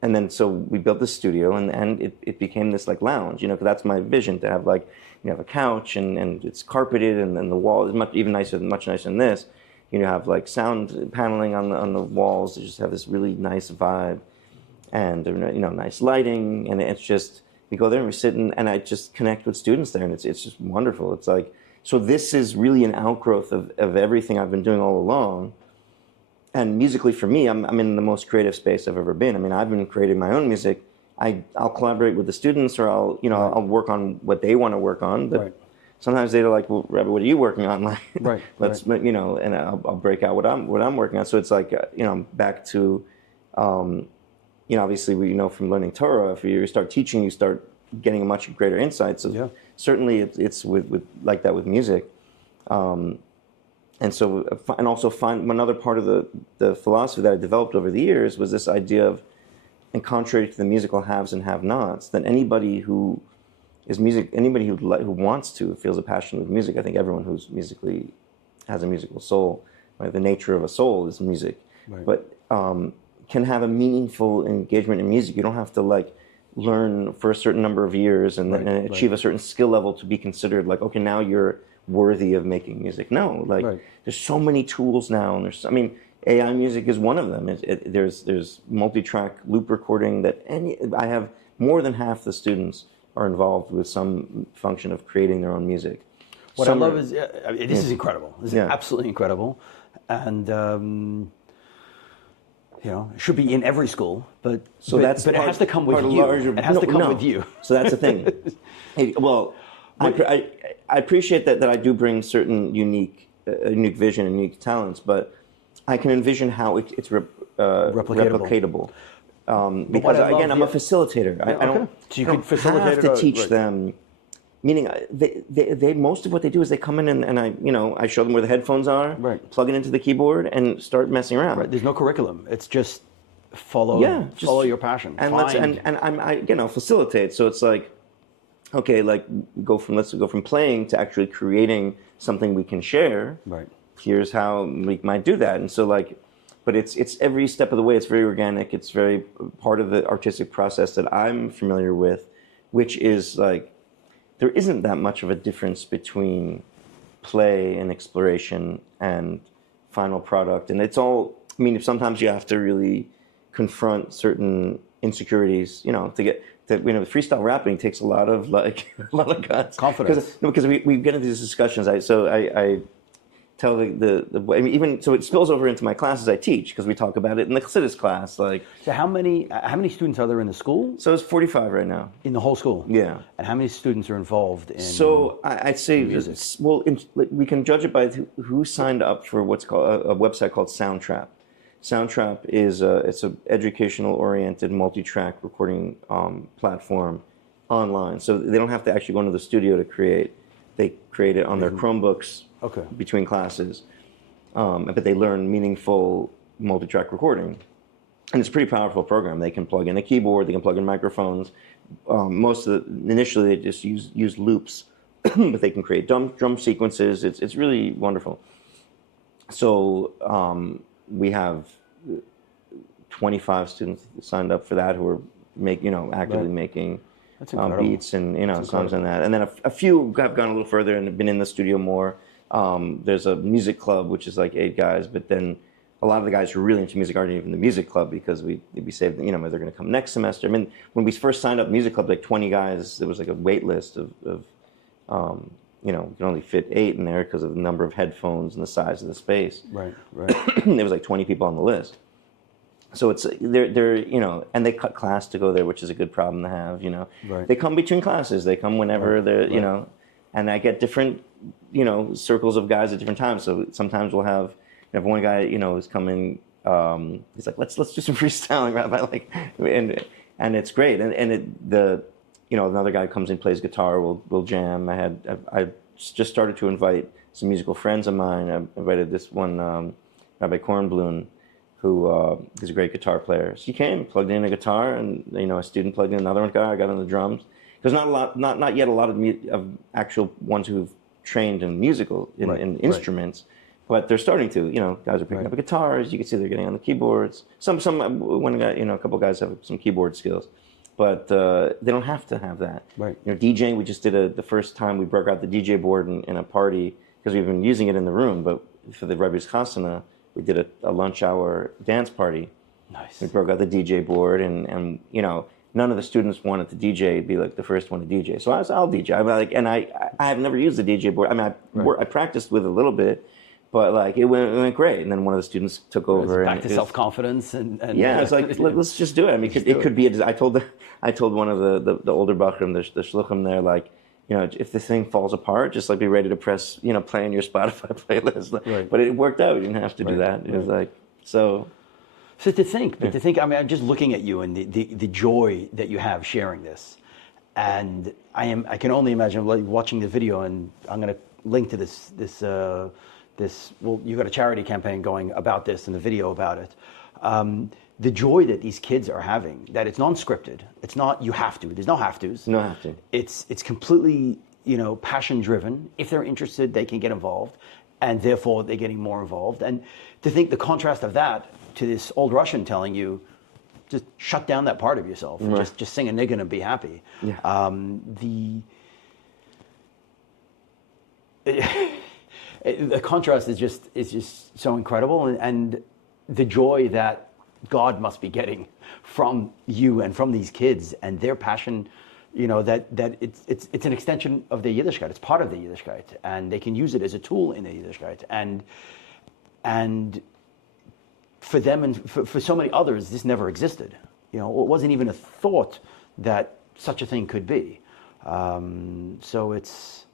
then so we built the studio, and it became this like lounge, you know, because that's my vision, to have like, you have a couch and it's carpeted, and then the wall is much nicer than this. You know, have like sound paneling on the walls. They just have this really nice vibe, and you know, nice lighting. And it's just, we go there and we sit and I just connect with students there, and it's just wonderful. It's like, so this is really an outgrowth of everything I've been doing all along. And musically, for me, I'm in the most creative space I've ever been. I mean, I've been creating my own music. I'll collaborate with the students, or I'll work on what they want to work on, but. Sometimes they're like, well, Rabbi, what are you working on? Like, you know, and I'll break out what I'm working on. So it's like, you know, back to, you know, obviously we know from learning Torah, if you start teaching, you start getting a much greater insight. So certainly it's with like that with music. And so, and also find another part of the philosophy that I developed over the years was this idea of, and contrary to the musical haves and have-nots, that anybody who wants to, feels a passion with music. I think everyone who's musically has a musical soul, right? The nature of a soul is music, but can have a meaningful engagement in music. You don't have to like learn for a certain number of years and achieve a certain skill level to be considered like, okay, now you're worthy of making music. No, like there's so many tools now, and AI music is one of them. There's multi-track loop recording that I have more than half the students are involved with some function of creating their own music. What I love is, this is incredible. This is absolutely incredible. And, you know, it should be in every school, but it has to come with you. It has to come with you. So that's the thing. I appreciate that I do bring certain unique vision and unique talents, but I can envision how it's replicatable. Because again, I'm a facilitator. I don't. So you can facilitate have to teach them. Meaning, they most of what they do is they come in and I show them where the headphones are, plug it into the keyboard, and start messing around. Right. There's no curriculum. It's just follow your passion. And I'll facilitate. So it's like, okay, like let's go from playing to actually creating something we can share. Right. Here's how we might do that, and so like. But it's every step of the way. It's very organic. It's very part of the artistic process that I'm familiar with, which is like, there isn't that much of a difference between play and exploration and final product. And it's all, I mean, sometimes you have to really confront certain insecurities, you know, freestyle rapping takes a lot of guts. Confidence. Because we get into these discussions. tell I mean, even so it spills over into my classes I teach because we talk about it in the Chassidus class. Like, So how many students are there in the school? so it's 45 right now. In the whole school? Yeah. And how many students are involved in? So I'd say we can judge it by who signed up for what's called a website called Soundtrap. Soundtrap is it's an educational oriented multi-track recording platform online. So they don't have to actually go into the studio to create. They create it on their Chromebooks between classes, but they learn meaningful multi-track recording. And it's a pretty powerful program. They can plug in a keyboard, they can plug in microphones. Initially they just use loops, but they can create drum sequences. It's really wonderful. So we have 25 students signed up for that who are actively making beats and songs on that. And then a few have gone a little further and have been in the studio more. There's a music club, which is like 8 guys, but then a lot of the guys who are really into music aren't even in the music club because we saved, they're going to come next semester. I mean, when we first signed up music club, like 20 guys, there was like a wait list of you can only fit 8 in there because of the number of headphones and the size of the space. Right. There was like 20 people on the list. So it's they're and they cut class to go there, which is a good problem to have. Right. They come between classes. They come whenever they're and I get different circles of guys at different times. So sometimes we'll have one guy is coming. He's like, let's do some freestyling, Rabbi, and it's great. Another guy comes in, plays guitar. We'll jam. I just started to invite some musical friends of mine. I invited this one Rabbi Kornblum, who is a great guitar player. So he came, plugged in a guitar, and a student plugged in another guy. I got on the drums. There's not yet a lot of actual ones who've trained in musical in instruments, but they're starting to. Guys are picking up guitars. You can see they're getting on the keyboards. One guy, a couple guys have some keyboard skills, but they don't have to have that. Right. DJing. We just did the first time we broke out the DJ board in a party because we've been using it in the room, but for the Rebbe's Chasana, we did a lunch hour dance party. Nice. We broke out the DJ board, and none of the students wanted to DJ, be like the first one to DJ. So I'll DJ. I have never used the DJ board. I mean, I practiced with it a little bit, but it went great. And then one of the students took over. Back to self-confidence and yeah, it's like let's just do it. I mean, it could be. I told one of the older bachrim, the shluchim there, if the thing falls apart, just be ready to press, play in your Spotify playlist. Right. But it worked out. You didn't have to do that. It was so. So to think, I mean, I'm just looking at you and the joy that you have sharing this, and I can only imagine watching the video, and I'm going to link to this. Well, you got a charity campaign going about this and the video about it. The joy that these kids are having, that it's non-scripted. It's not you have to. There's no have tos. No have to. It's completely passion driven. If they're interested, they can get involved, and therefore they're getting more involved. And to think the contrast of that to this old Russian telling you, just shut down that part of yourself, and just sing a niggun and be happy. Yeah. The contrast is just so incredible, and the joy that God must be getting from you and from these kids and their passion, that it's an extension of their Yiddishkeit. It's part of their Yiddishkeit, and they can use it as a tool in their Yiddishkeit. And for them and for so many others, this never existed. It wasn't even a thought that such a thing could be. So it's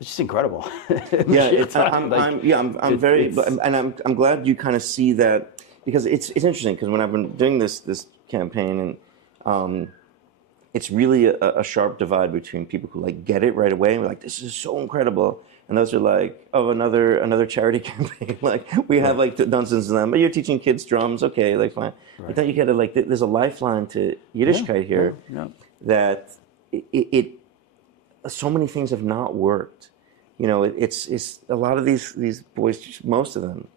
just incredible. Yeah, I'm glad you kind of see that, because it's interesting, because when I've been doing this campaign, and it's really a sharp divide between people who get it right away and we're like, this is so incredible, and those are like, oh, another charity campaign. We have dozens of them, but you're teaching kids drums, okay, fine. Right. But then you get there's a lifeline to Yiddishkeit here that it so many things have not worked. It's a lot of these boys, most of them,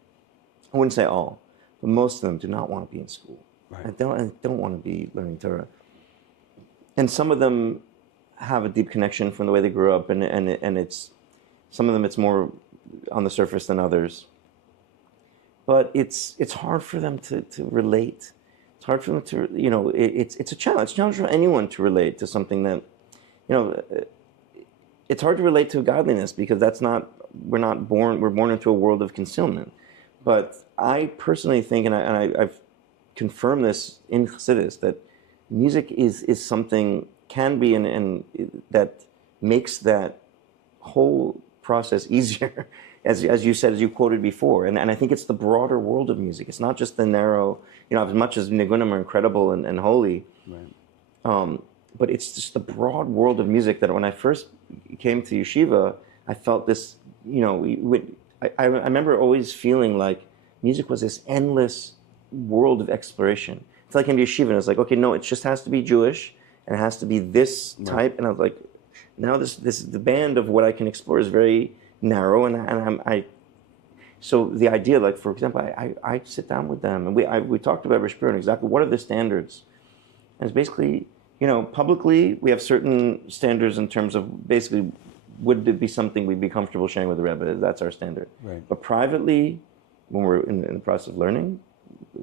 I wouldn't say all, but most of them do not want to be in school. Right. I don't want to be learning Torah. And some of them have a deep connection from the way they grew up, and it's some of them it's more on the surface than others. But it's hard for them to relate. It's hard for them to it's a challenge. It's a challenge for anyone to relate to something that it's hard to relate to godliness because we're born into a world of concealment. But I personally think, and I've confirmed this in Chassidus, that music is something, can be, and that makes that whole process easier, as you said, as you quoted before. And I think it's the broader world of music. It's not just the narrow, as much as nigunim are incredible and holy, right. But it's just the broad world of music that when I first came to yeshiva, I felt this, I remember always feeling like music was this endless world of exploration. It's like in yeshiva, and it's like, okay, no, it just has to be Jewish, and it has to be this type. Right. And I was like, now the band of what I can explore is very narrow, so the idea, like, for example, I sit down with them, and we talked about Rosh and exactly what are the standards. And it's basically, publicly, we have certain standards in terms of basically, would it be something we'd be comfortable sharing with the Rebbe? That's our standard. Right. But privately, when we're in the process of learning,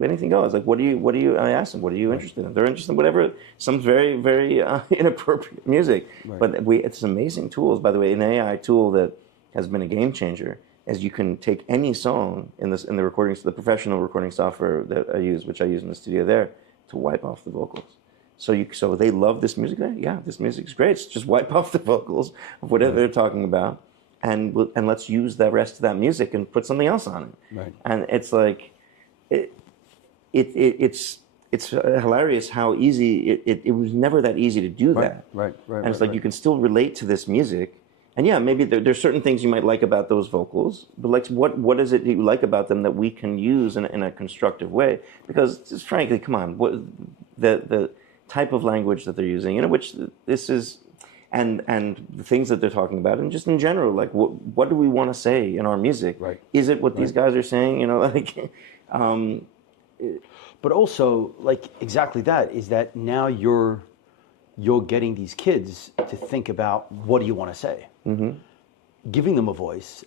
anything goes. Like, what do you? I ask them, what are you interested in? They're interested in whatever, some very, very inappropriate music. Right. But it's amazing tools, by the way, an AI tool that has been a game changer, as you can take any song in the recordings, the professional recording software that I use, which I use in the studio there, to wipe off the vocals. So they love this music. Yeah, this music's great. It's just wipe off the vocals of whatever they're talking about, and let's use the rest of that music and put something else on it. Right. And it's like, it's hilarious how easy it was. Never that easy to do that. Right. And it's like you can still relate to this music, and yeah, maybe there's certain things you might like about those vocals, but like what is it that you like about them that we can use in a constructive way? Because just frankly, come on, the type of language that they're using, which this is, and the things that they're talking about, and just in general, like what do we want to say in our music? Right. Is it what these guys are saying? But also, like, exactly that is that now you're getting these kids to think about, what do you want to say? Mm-hmm. Giving them a voice,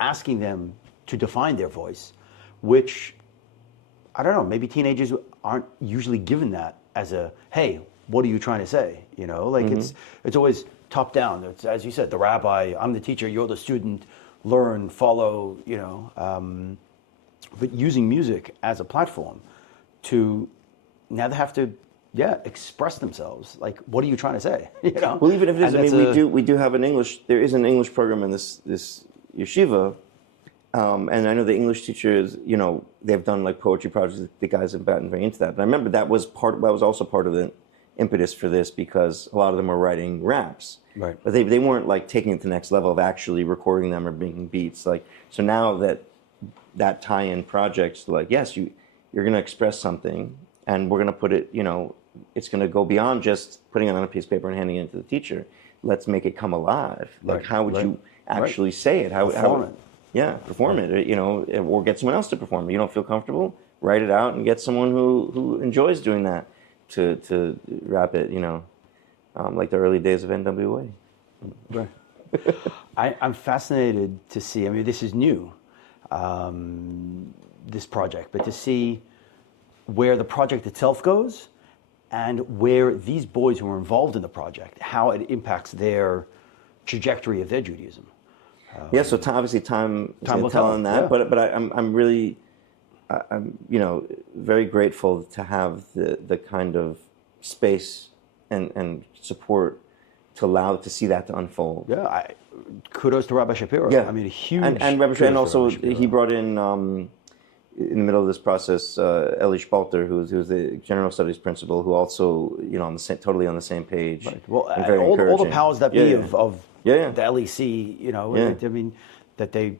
asking them to define their voice, which, I don't know, maybe teenagers aren't usually given that as a, hey, what are you trying to say? Mm-hmm. It's always top down. It's, as you said, the rabbi, I'm the teacher, you're the student, learn, follow, but using music as a platform to, now they have to, express themselves. Like, what are you trying to say? Well, even if it is, we do have there is an English program in this yeshiva, and I know the English teachers, they've done like poetry projects. The guys have gotten very into that. But I remember that was also part of the impetus for this, because a lot of them were writing raps. Right. But they weren't like taking it to the next level of actually recording them or making beats. Like, so now that tie-in projects, like, yes, you're going to express something, and we're going to put it, it's going to go beyond just putting it on a piece of paper and handing it to the teacher. Let's make it come alive. Like, how would you actually say it? Perform it. Yeah, perform it, or get someone else to perform it. You don't feel comfortable? Write it out and get someone who enjoys doing that to rap it, like the early days of NWA. Right. I'm fascinated to see, this is new, this project, but to see where the project itself goes and where these boys who are involved in the project, how it impacts their trajectory of their Judaism. So obviously time will tell on that, but I'm really, very grateful to have the kind of space and support to allow to see that to unfold. Yeah, kudos to Rabbi Shapiro. Yeah, a huge. And Rabbi Shapiro, and also he brought in the middle of this process, Eli Spalter, who's the general studies principal, who also, totally on the same page. Right. Well, all the powers that be of the LEC, that they.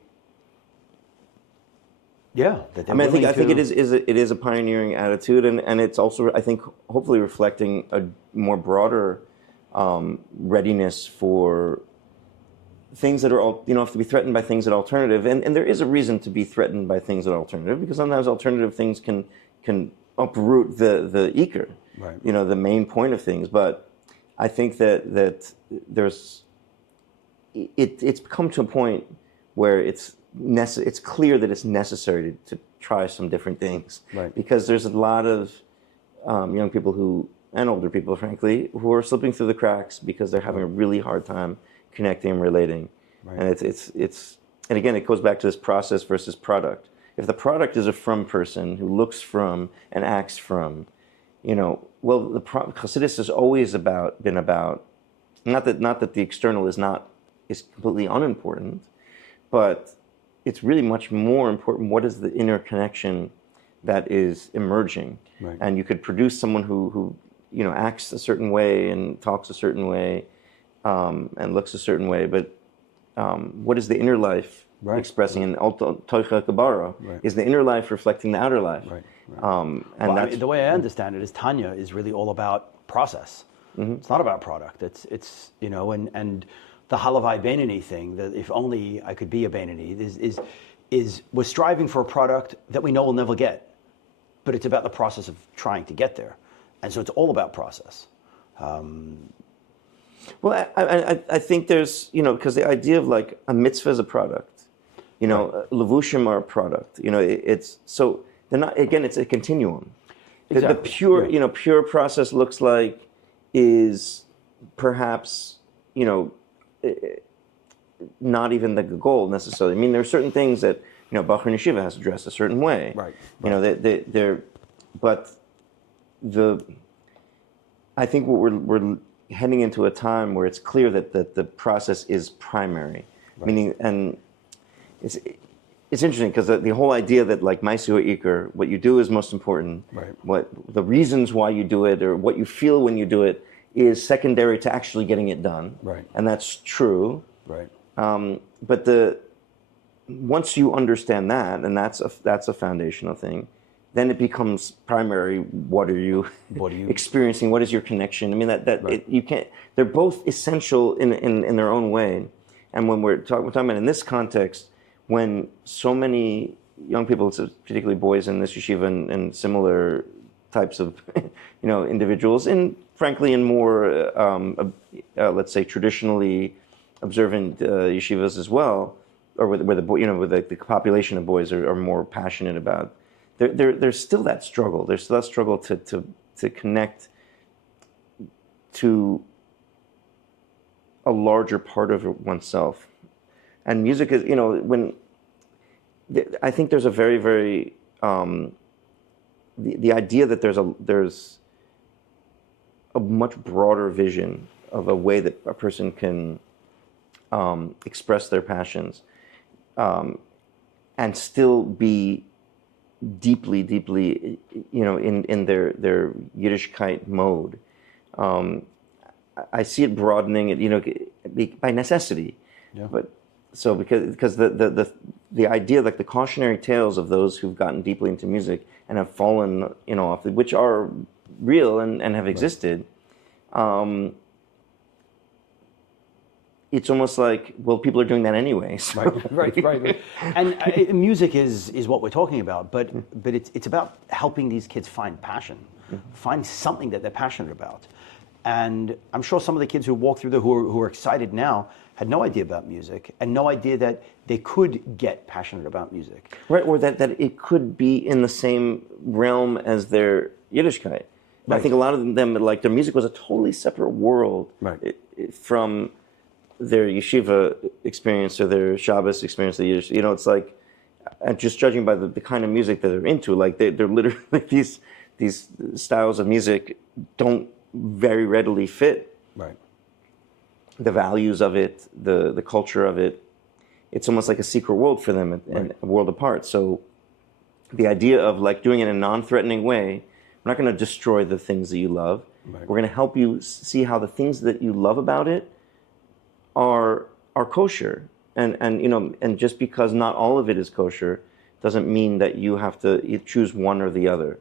Yeah, I think it is a pioneering attitude, and it's also, I think, hopefully reflecting a more broader readiness for things that are, have to be threatened by things that are alternative, and there is a reason to be threatened by things that are alternative, because sometimes alternative things can uproot the Iker, right. The main point of things. But I think that there's it's come to a point where it's clear that it's necessary to try some different things, right. Because there's a lot of young people and older people, frankly, who are slipping through the cracks because they're having a really hard time connecting and relating. Right. And it's and again, it goes back to this process versus product. If the product is a frum person who looks frum and acts frum, well, Chassidus has always been about not that the external is completely unimportant, but it's really much more important. What is the inner connection that is emerging? Right. And you could produce someone who acts a certain way and talks a certain way, and looks a certain way, but what is the inner life expressing? And Toicha Kabara is the inner life reflecting the outer life. Right. And that's, the way I understand it is Tanya is really all about process. Mm-hmm. It's not about product. It's and the Halavai Beinani thing, that if only I could be a Beinani, is we're striving for a product that we know we'll never get, but it's about the process of trying to get there, and so it's all about process. Well, I think there's because the idea of like a mitzvah is a product, levushim are a product. It's so they're not. Again, it's a continuum. Exactly. The pure pure process looks like is perhaps not even the goal necessarily. I mean, there are certain things that Bachur Yeshiva has to dress a certain way. Right. But I think what we're heading into a time where it's clear that the process is primary. Right. Meaning, and it's interesting because the whole idea that like Ma'asu Iker, what you do is most important. Right. What the reasons why you do it or what you feel when you do it is secondary to actually getting it done. Right. And that's true. Right. But once you understand that, and that's a foundational thing, then it becomes primary. What are you experiencing? What is your connection? I mean, right. you can't. They're both essential in their own way. And when we're talking about in this context, when so many young people, particularly boys in this yeshiva and similar types of individuals, and frankly in more let's say traditionally observant yeshivas as well, or where the population of boys are more passionate about. There's still that struggle. There's still that struggle to connect to a larger part of oneself. And music is, when I think there's a very, very the idea that there's a much broader vision of a way that a person can express their passions and still be deeply, in their Yiddishkeit mode. I see it broadening it, by necessity. Yeah. But so because the idea, like the cautionary tales of those who've gotten deeply into music and have fallen, off, which are real and have existed. It's almost like, well, people are doing that anyway. So. Right. And music is what we're talking about, but it's about helping these kids find passion, find something that they're passionate about. And I'm sure some of the kids who walk through who are excited now had no idea about music and no idea that they could get passionate about music. Right, or that it could be in the same realm as their Yiddishkeit. Right. I think a lot of them, like their music was a totally separate world from their yeshiva experience or their Shabbos experience. It's like, and just judging by the kind of music that they're into, like they're literally like these styles of music don't very readily fit. Right. The values of it, the culture of it, it's almost like a secret world for them and a world apart. So the idea of like doing it in a non-threatening way, we're not going to destroy the things that you love. Right. We're going to help you see how the things that you love about it are kosher. And just because not all of it is kosher doesn't mean that you have to choose one or the other.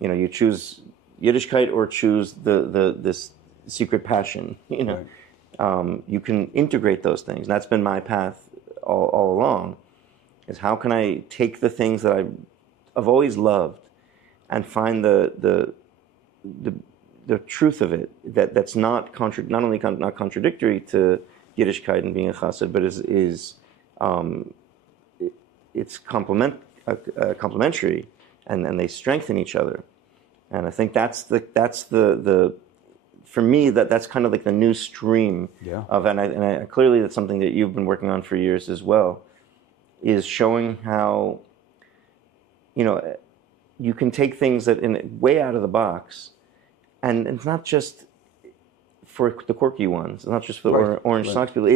You choose Yiddishkeit or choose this secret passion. Right. You can integrate those things. And that's been my path all along. Is how can I take the things that I've always loved and find the truth of it that's not only not contradictory to Yiddishkeit and being a chassid, but it's complementary, and they strengthen each other. And I think that's the for me, that's kind of like the new stream Yeah. of, and I clearly that's something that you've been working on for years as well, is showing how, you can take things that way out of the box, and it's not just for the quirky ones, not just for the orange socks people.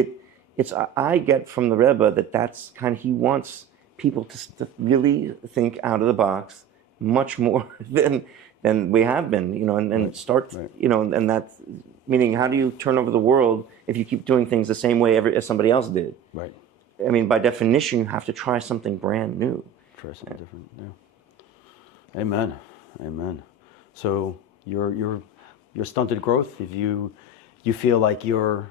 I get from the Rebbe that's kind of, he wants people to really think out of the box much more than we have been, and start, and that's meaning, how do you turn over the world if you keep doing things the same way as somebody else did? Right. I mean, by definition, you have to try something brand new. Try something different. Yeah. Amen. So your stunted growth, if you feel like you're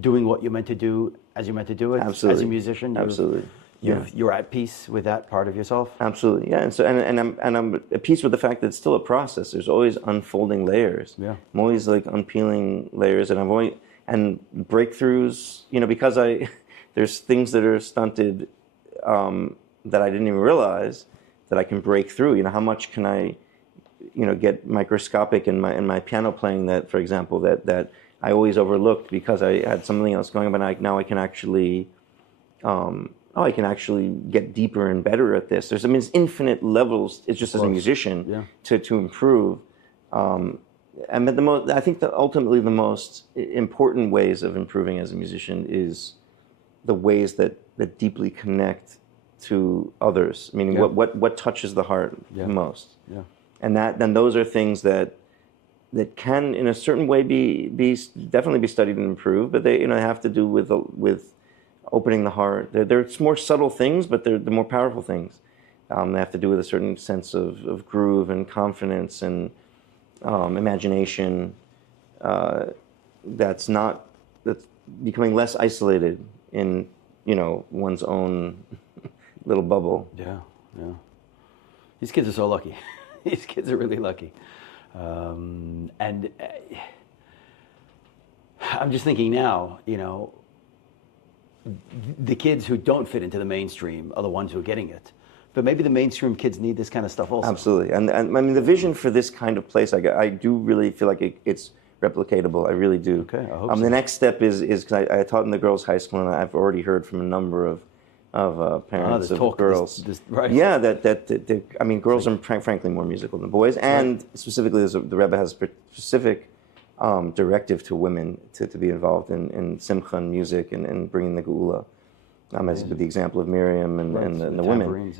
doing what you're meant to do as you're meant to do it, absolutely, as a musician, absolutely. You're at peace with that part of yourself. Absolutely, yeah. And so, I'm at peace with the fact that it's still a process. There's always unfolding layers. Yeah. I'm always like unpeeling layers, and breakthroughs. Because there's things that are stunted that I didn't even realize that I can break through. How much can I, get microscopic in my piano playing, that, for example, that I always overlooked because I had something else going on. But now I can actually. I can actually get deeper and better at this. There's infinite levels. It's just as a musician to improve. And I think that ultimately the most important ways of improving as a musician is the ways that deeply connect to others. Meaning, what touches the heart the most. Yeah. And then those are things that can, in a certain way, be definitely be studied and improved. But they have to do with opening the heart. They're more subtle things, but they're the more powerful things. They have to do with a certain sense of groove and confidence and imagination. That's becoming less isolated in one's own little bubble. Yeah. These kids are so lucky. These kids are really lucky. And I'm just thinking now, the kids who don't fit into the mainstream are the ones who are getting it. But maybe the mainstream kids need this kind of stuff also. Absolutely. And I mean, the vision for this kind of place, I do really feel like it's replicatable. I really do. Okay, I hope so. The next step is because I taught in the girls' high school, and I've already heard from a number of parents of girls. Right. Yeah, girls are frankly more musical than boys. And specifically, the Rebbe has a specific directive to women to be involved in simcha and music and bringing the geula. As with the example of Miriam and the women,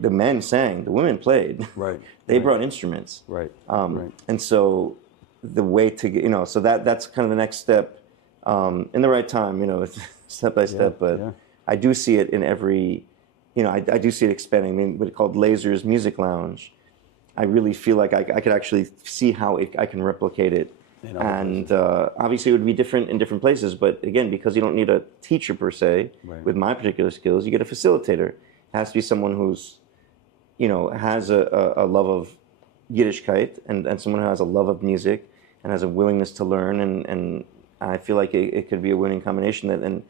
the men sang, the women played. Right. They brought instruments. Right. And so the way to get, so that's kind of the next step in the right time. It's step by step. But I do see it in every, I do see it expanding. I mean, what's called Laser's Music Lounge. I really feel like I could actually see how I can replicate it. And obviously it would be different in different places, but again, because you don't need a teacher per se with my particular skills, you get a facilitator. It has to be someone who's, has a love of Yiddishkeit and someone who has a love of music and has a willingness to learn. And I feel like it could be a winning combination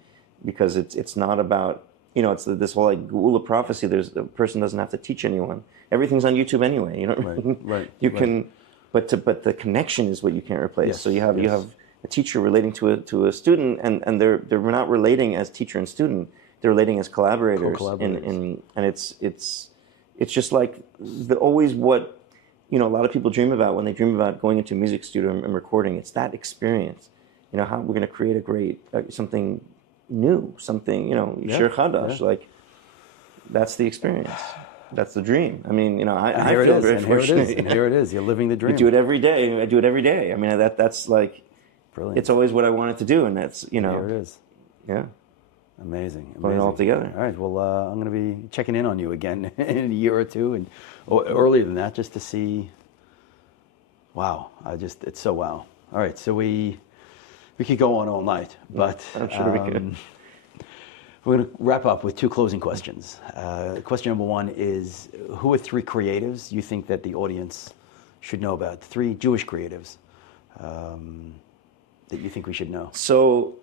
because it's not about, it's this whole like Geula prophecy. The person doesn't have to teach anyone. Everything's on YouTube anyway. You can. But the connection is what you can't replace. Yes, so you have a teacher relating to a student, and they're not relating as teacher and student. They're relating as collaborators. And it's just like always what a lot of people dream about when they dream about going into a music studio and recording. It's that experience. How we're going to create a great something new, something Shir Chadash. Like that's the experience. That's the dream. I mean, I feel very fortunate. And here it is. You're living the dream. You do it every day. I do it every day. I mean, that's like, brilliant. It's always what I wanted to do, and that's Here it is. Yeah. Amazing. Putting it all together. All right. Well, I'm going to be checking in on you again in a year or two, or earlier than that, just to see. Wow. It's so wow. All right. So we could go on all night, but I'm sure we could. We're going to wrap up with two closing questions. Question number one is, who are three creatives you think that the audience should know about? Three Jewish creatives that you think we should know. So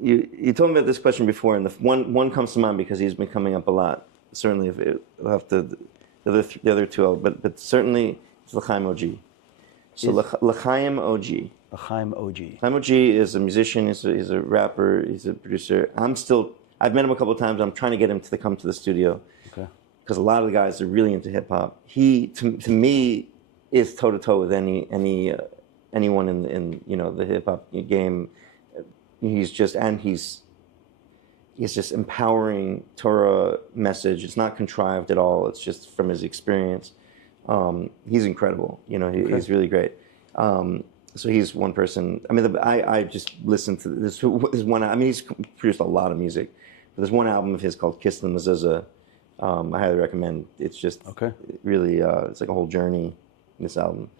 you told me about this question before, and the one comes to mind because he's been coming up a lot. Certainly, if we'll have to the other two, but certainly it's L'chaim OG. So L'chaim OG. L'chaim OG. L'chaim OG is a musician. He's a rapper. He's a producer. I've met him a couple of times. I'm trying to get him to come to the studio. Okay. Because a lot of the guys are really into hip hop. He, to me, is toe to toe with anyone in the hip hop game. He's just empowering Torah message. It's not contrived at all. It's just from his experience. He's incredible. He's really great. So he's one person. I mean, I just listened to this one. I mean, he's produced a lot of music. But there's one album of his called Kiss the Mezuzah. I highly recommend. It's just really, it's like a whole journey, this album.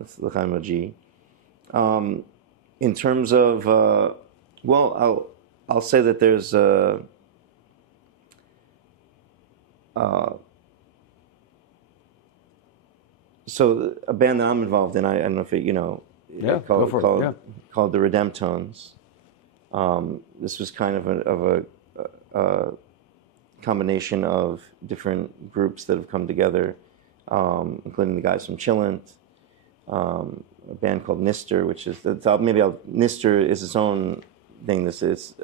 It's L'chaim OG. In terms of, I'll say that there's so a band that I'm involved in, I don't know if called the Redemptones. This was kind of a combination of different groups that have come together, including the guys from Chillent, a band called Nister, which is Nister is its own thing. This is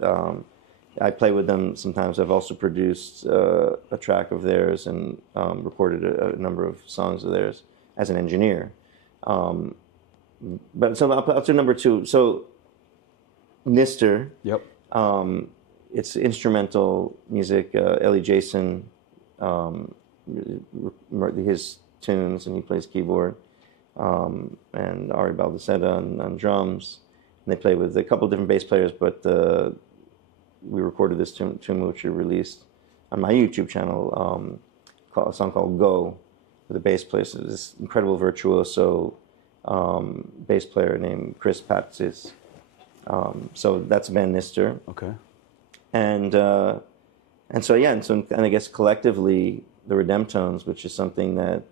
I play with them sometimes. I've also produced a track of theirs and recorded a number of songs of theirs as an engineer. But so up to number two. So Nister. Yep. It's instrumental music. Ellie Jason, his tunes, and he plays keyboard. And Ari Baldaceta on drums. And they play with a couple of different bass players, but we recorded this tune which we released on my YouTube channel, a song called Go, with a bass player. So this incredible virtuoso bass player named Chris Patsis. So that's band Nister. Okay. And I guess collectively the Redemptones, which is something that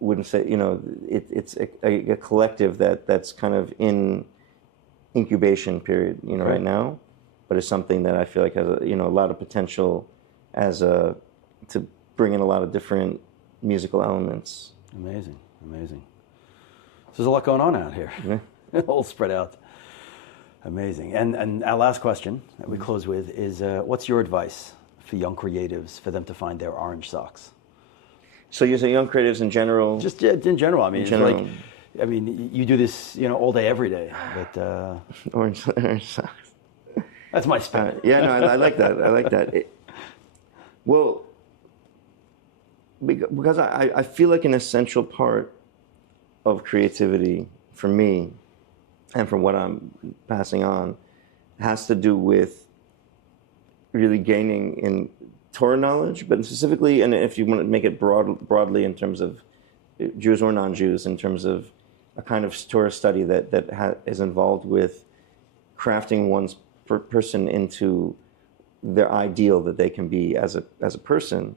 wouldn't say, it's a collective that's kind of in incubation period, right now, but it's something that I feel like has a lot of potential to bring in a lot of different musical elements. Amazing. So there's a lot going on out here. Yeah. All spread out. Amazing. And our last question that we close with is, what's your advice for young creatives for them to find their orange socks? So you say young creatives in general? Just in general. I mean, you do this, all day, every day. But orange socks. That's my spin. I like that. Because I feel like an essential part of creativity for me, and from what I'm passing on, has to do with really gaining in Torah knowledge, but specifically, and if you want to make it broadly in terms of Jews or non-Jews, in terms of a kind of Torah study that is involved with crafting one's person into their ideal that they can be as a person,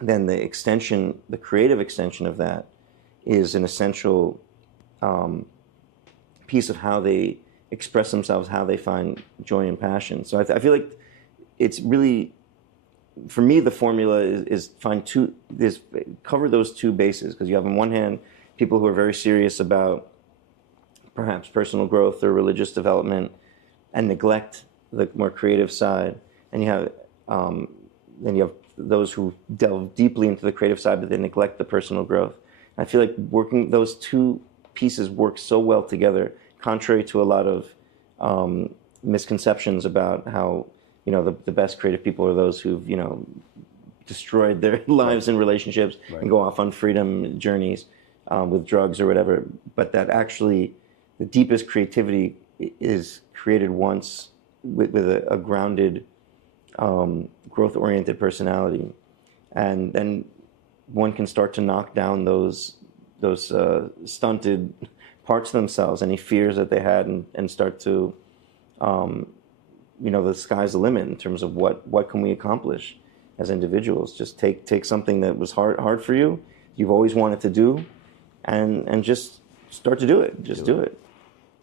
then the creative extension of that is an essential piece of how they express themselves, how they find joy and passion. So I feel like it's really, for me, the formula is cover those two bases, because you have on one hand people who are very serious about perhaps personal growth or religious development and neglect the more creative side, and you have those who delve deeply into the creative side but they neglect the personal growth. I feel like working those two pieces work so well together, contrary to a lot of misconceptions about how the best creative people are those who've destroyed their lives and relationships and go off on freedom journeys with drugs or whatever. But that actually the deepest creativity is created once with a grounded, growth-oriented personality, and then one can start to knock down those stunted parts of themselves, any fears that they had, and start to, the sky's the limit in terms of what can we accomplish as individuals. Just take something that was hard for you, you've always wanted to do, and just start to do it. Just do it.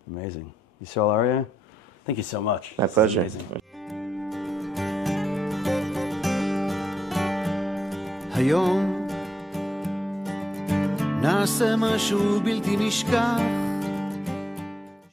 Amazing. Yisroel Arye, thank you so much. My pleasure. היום נעשה משהו בלתי נשכח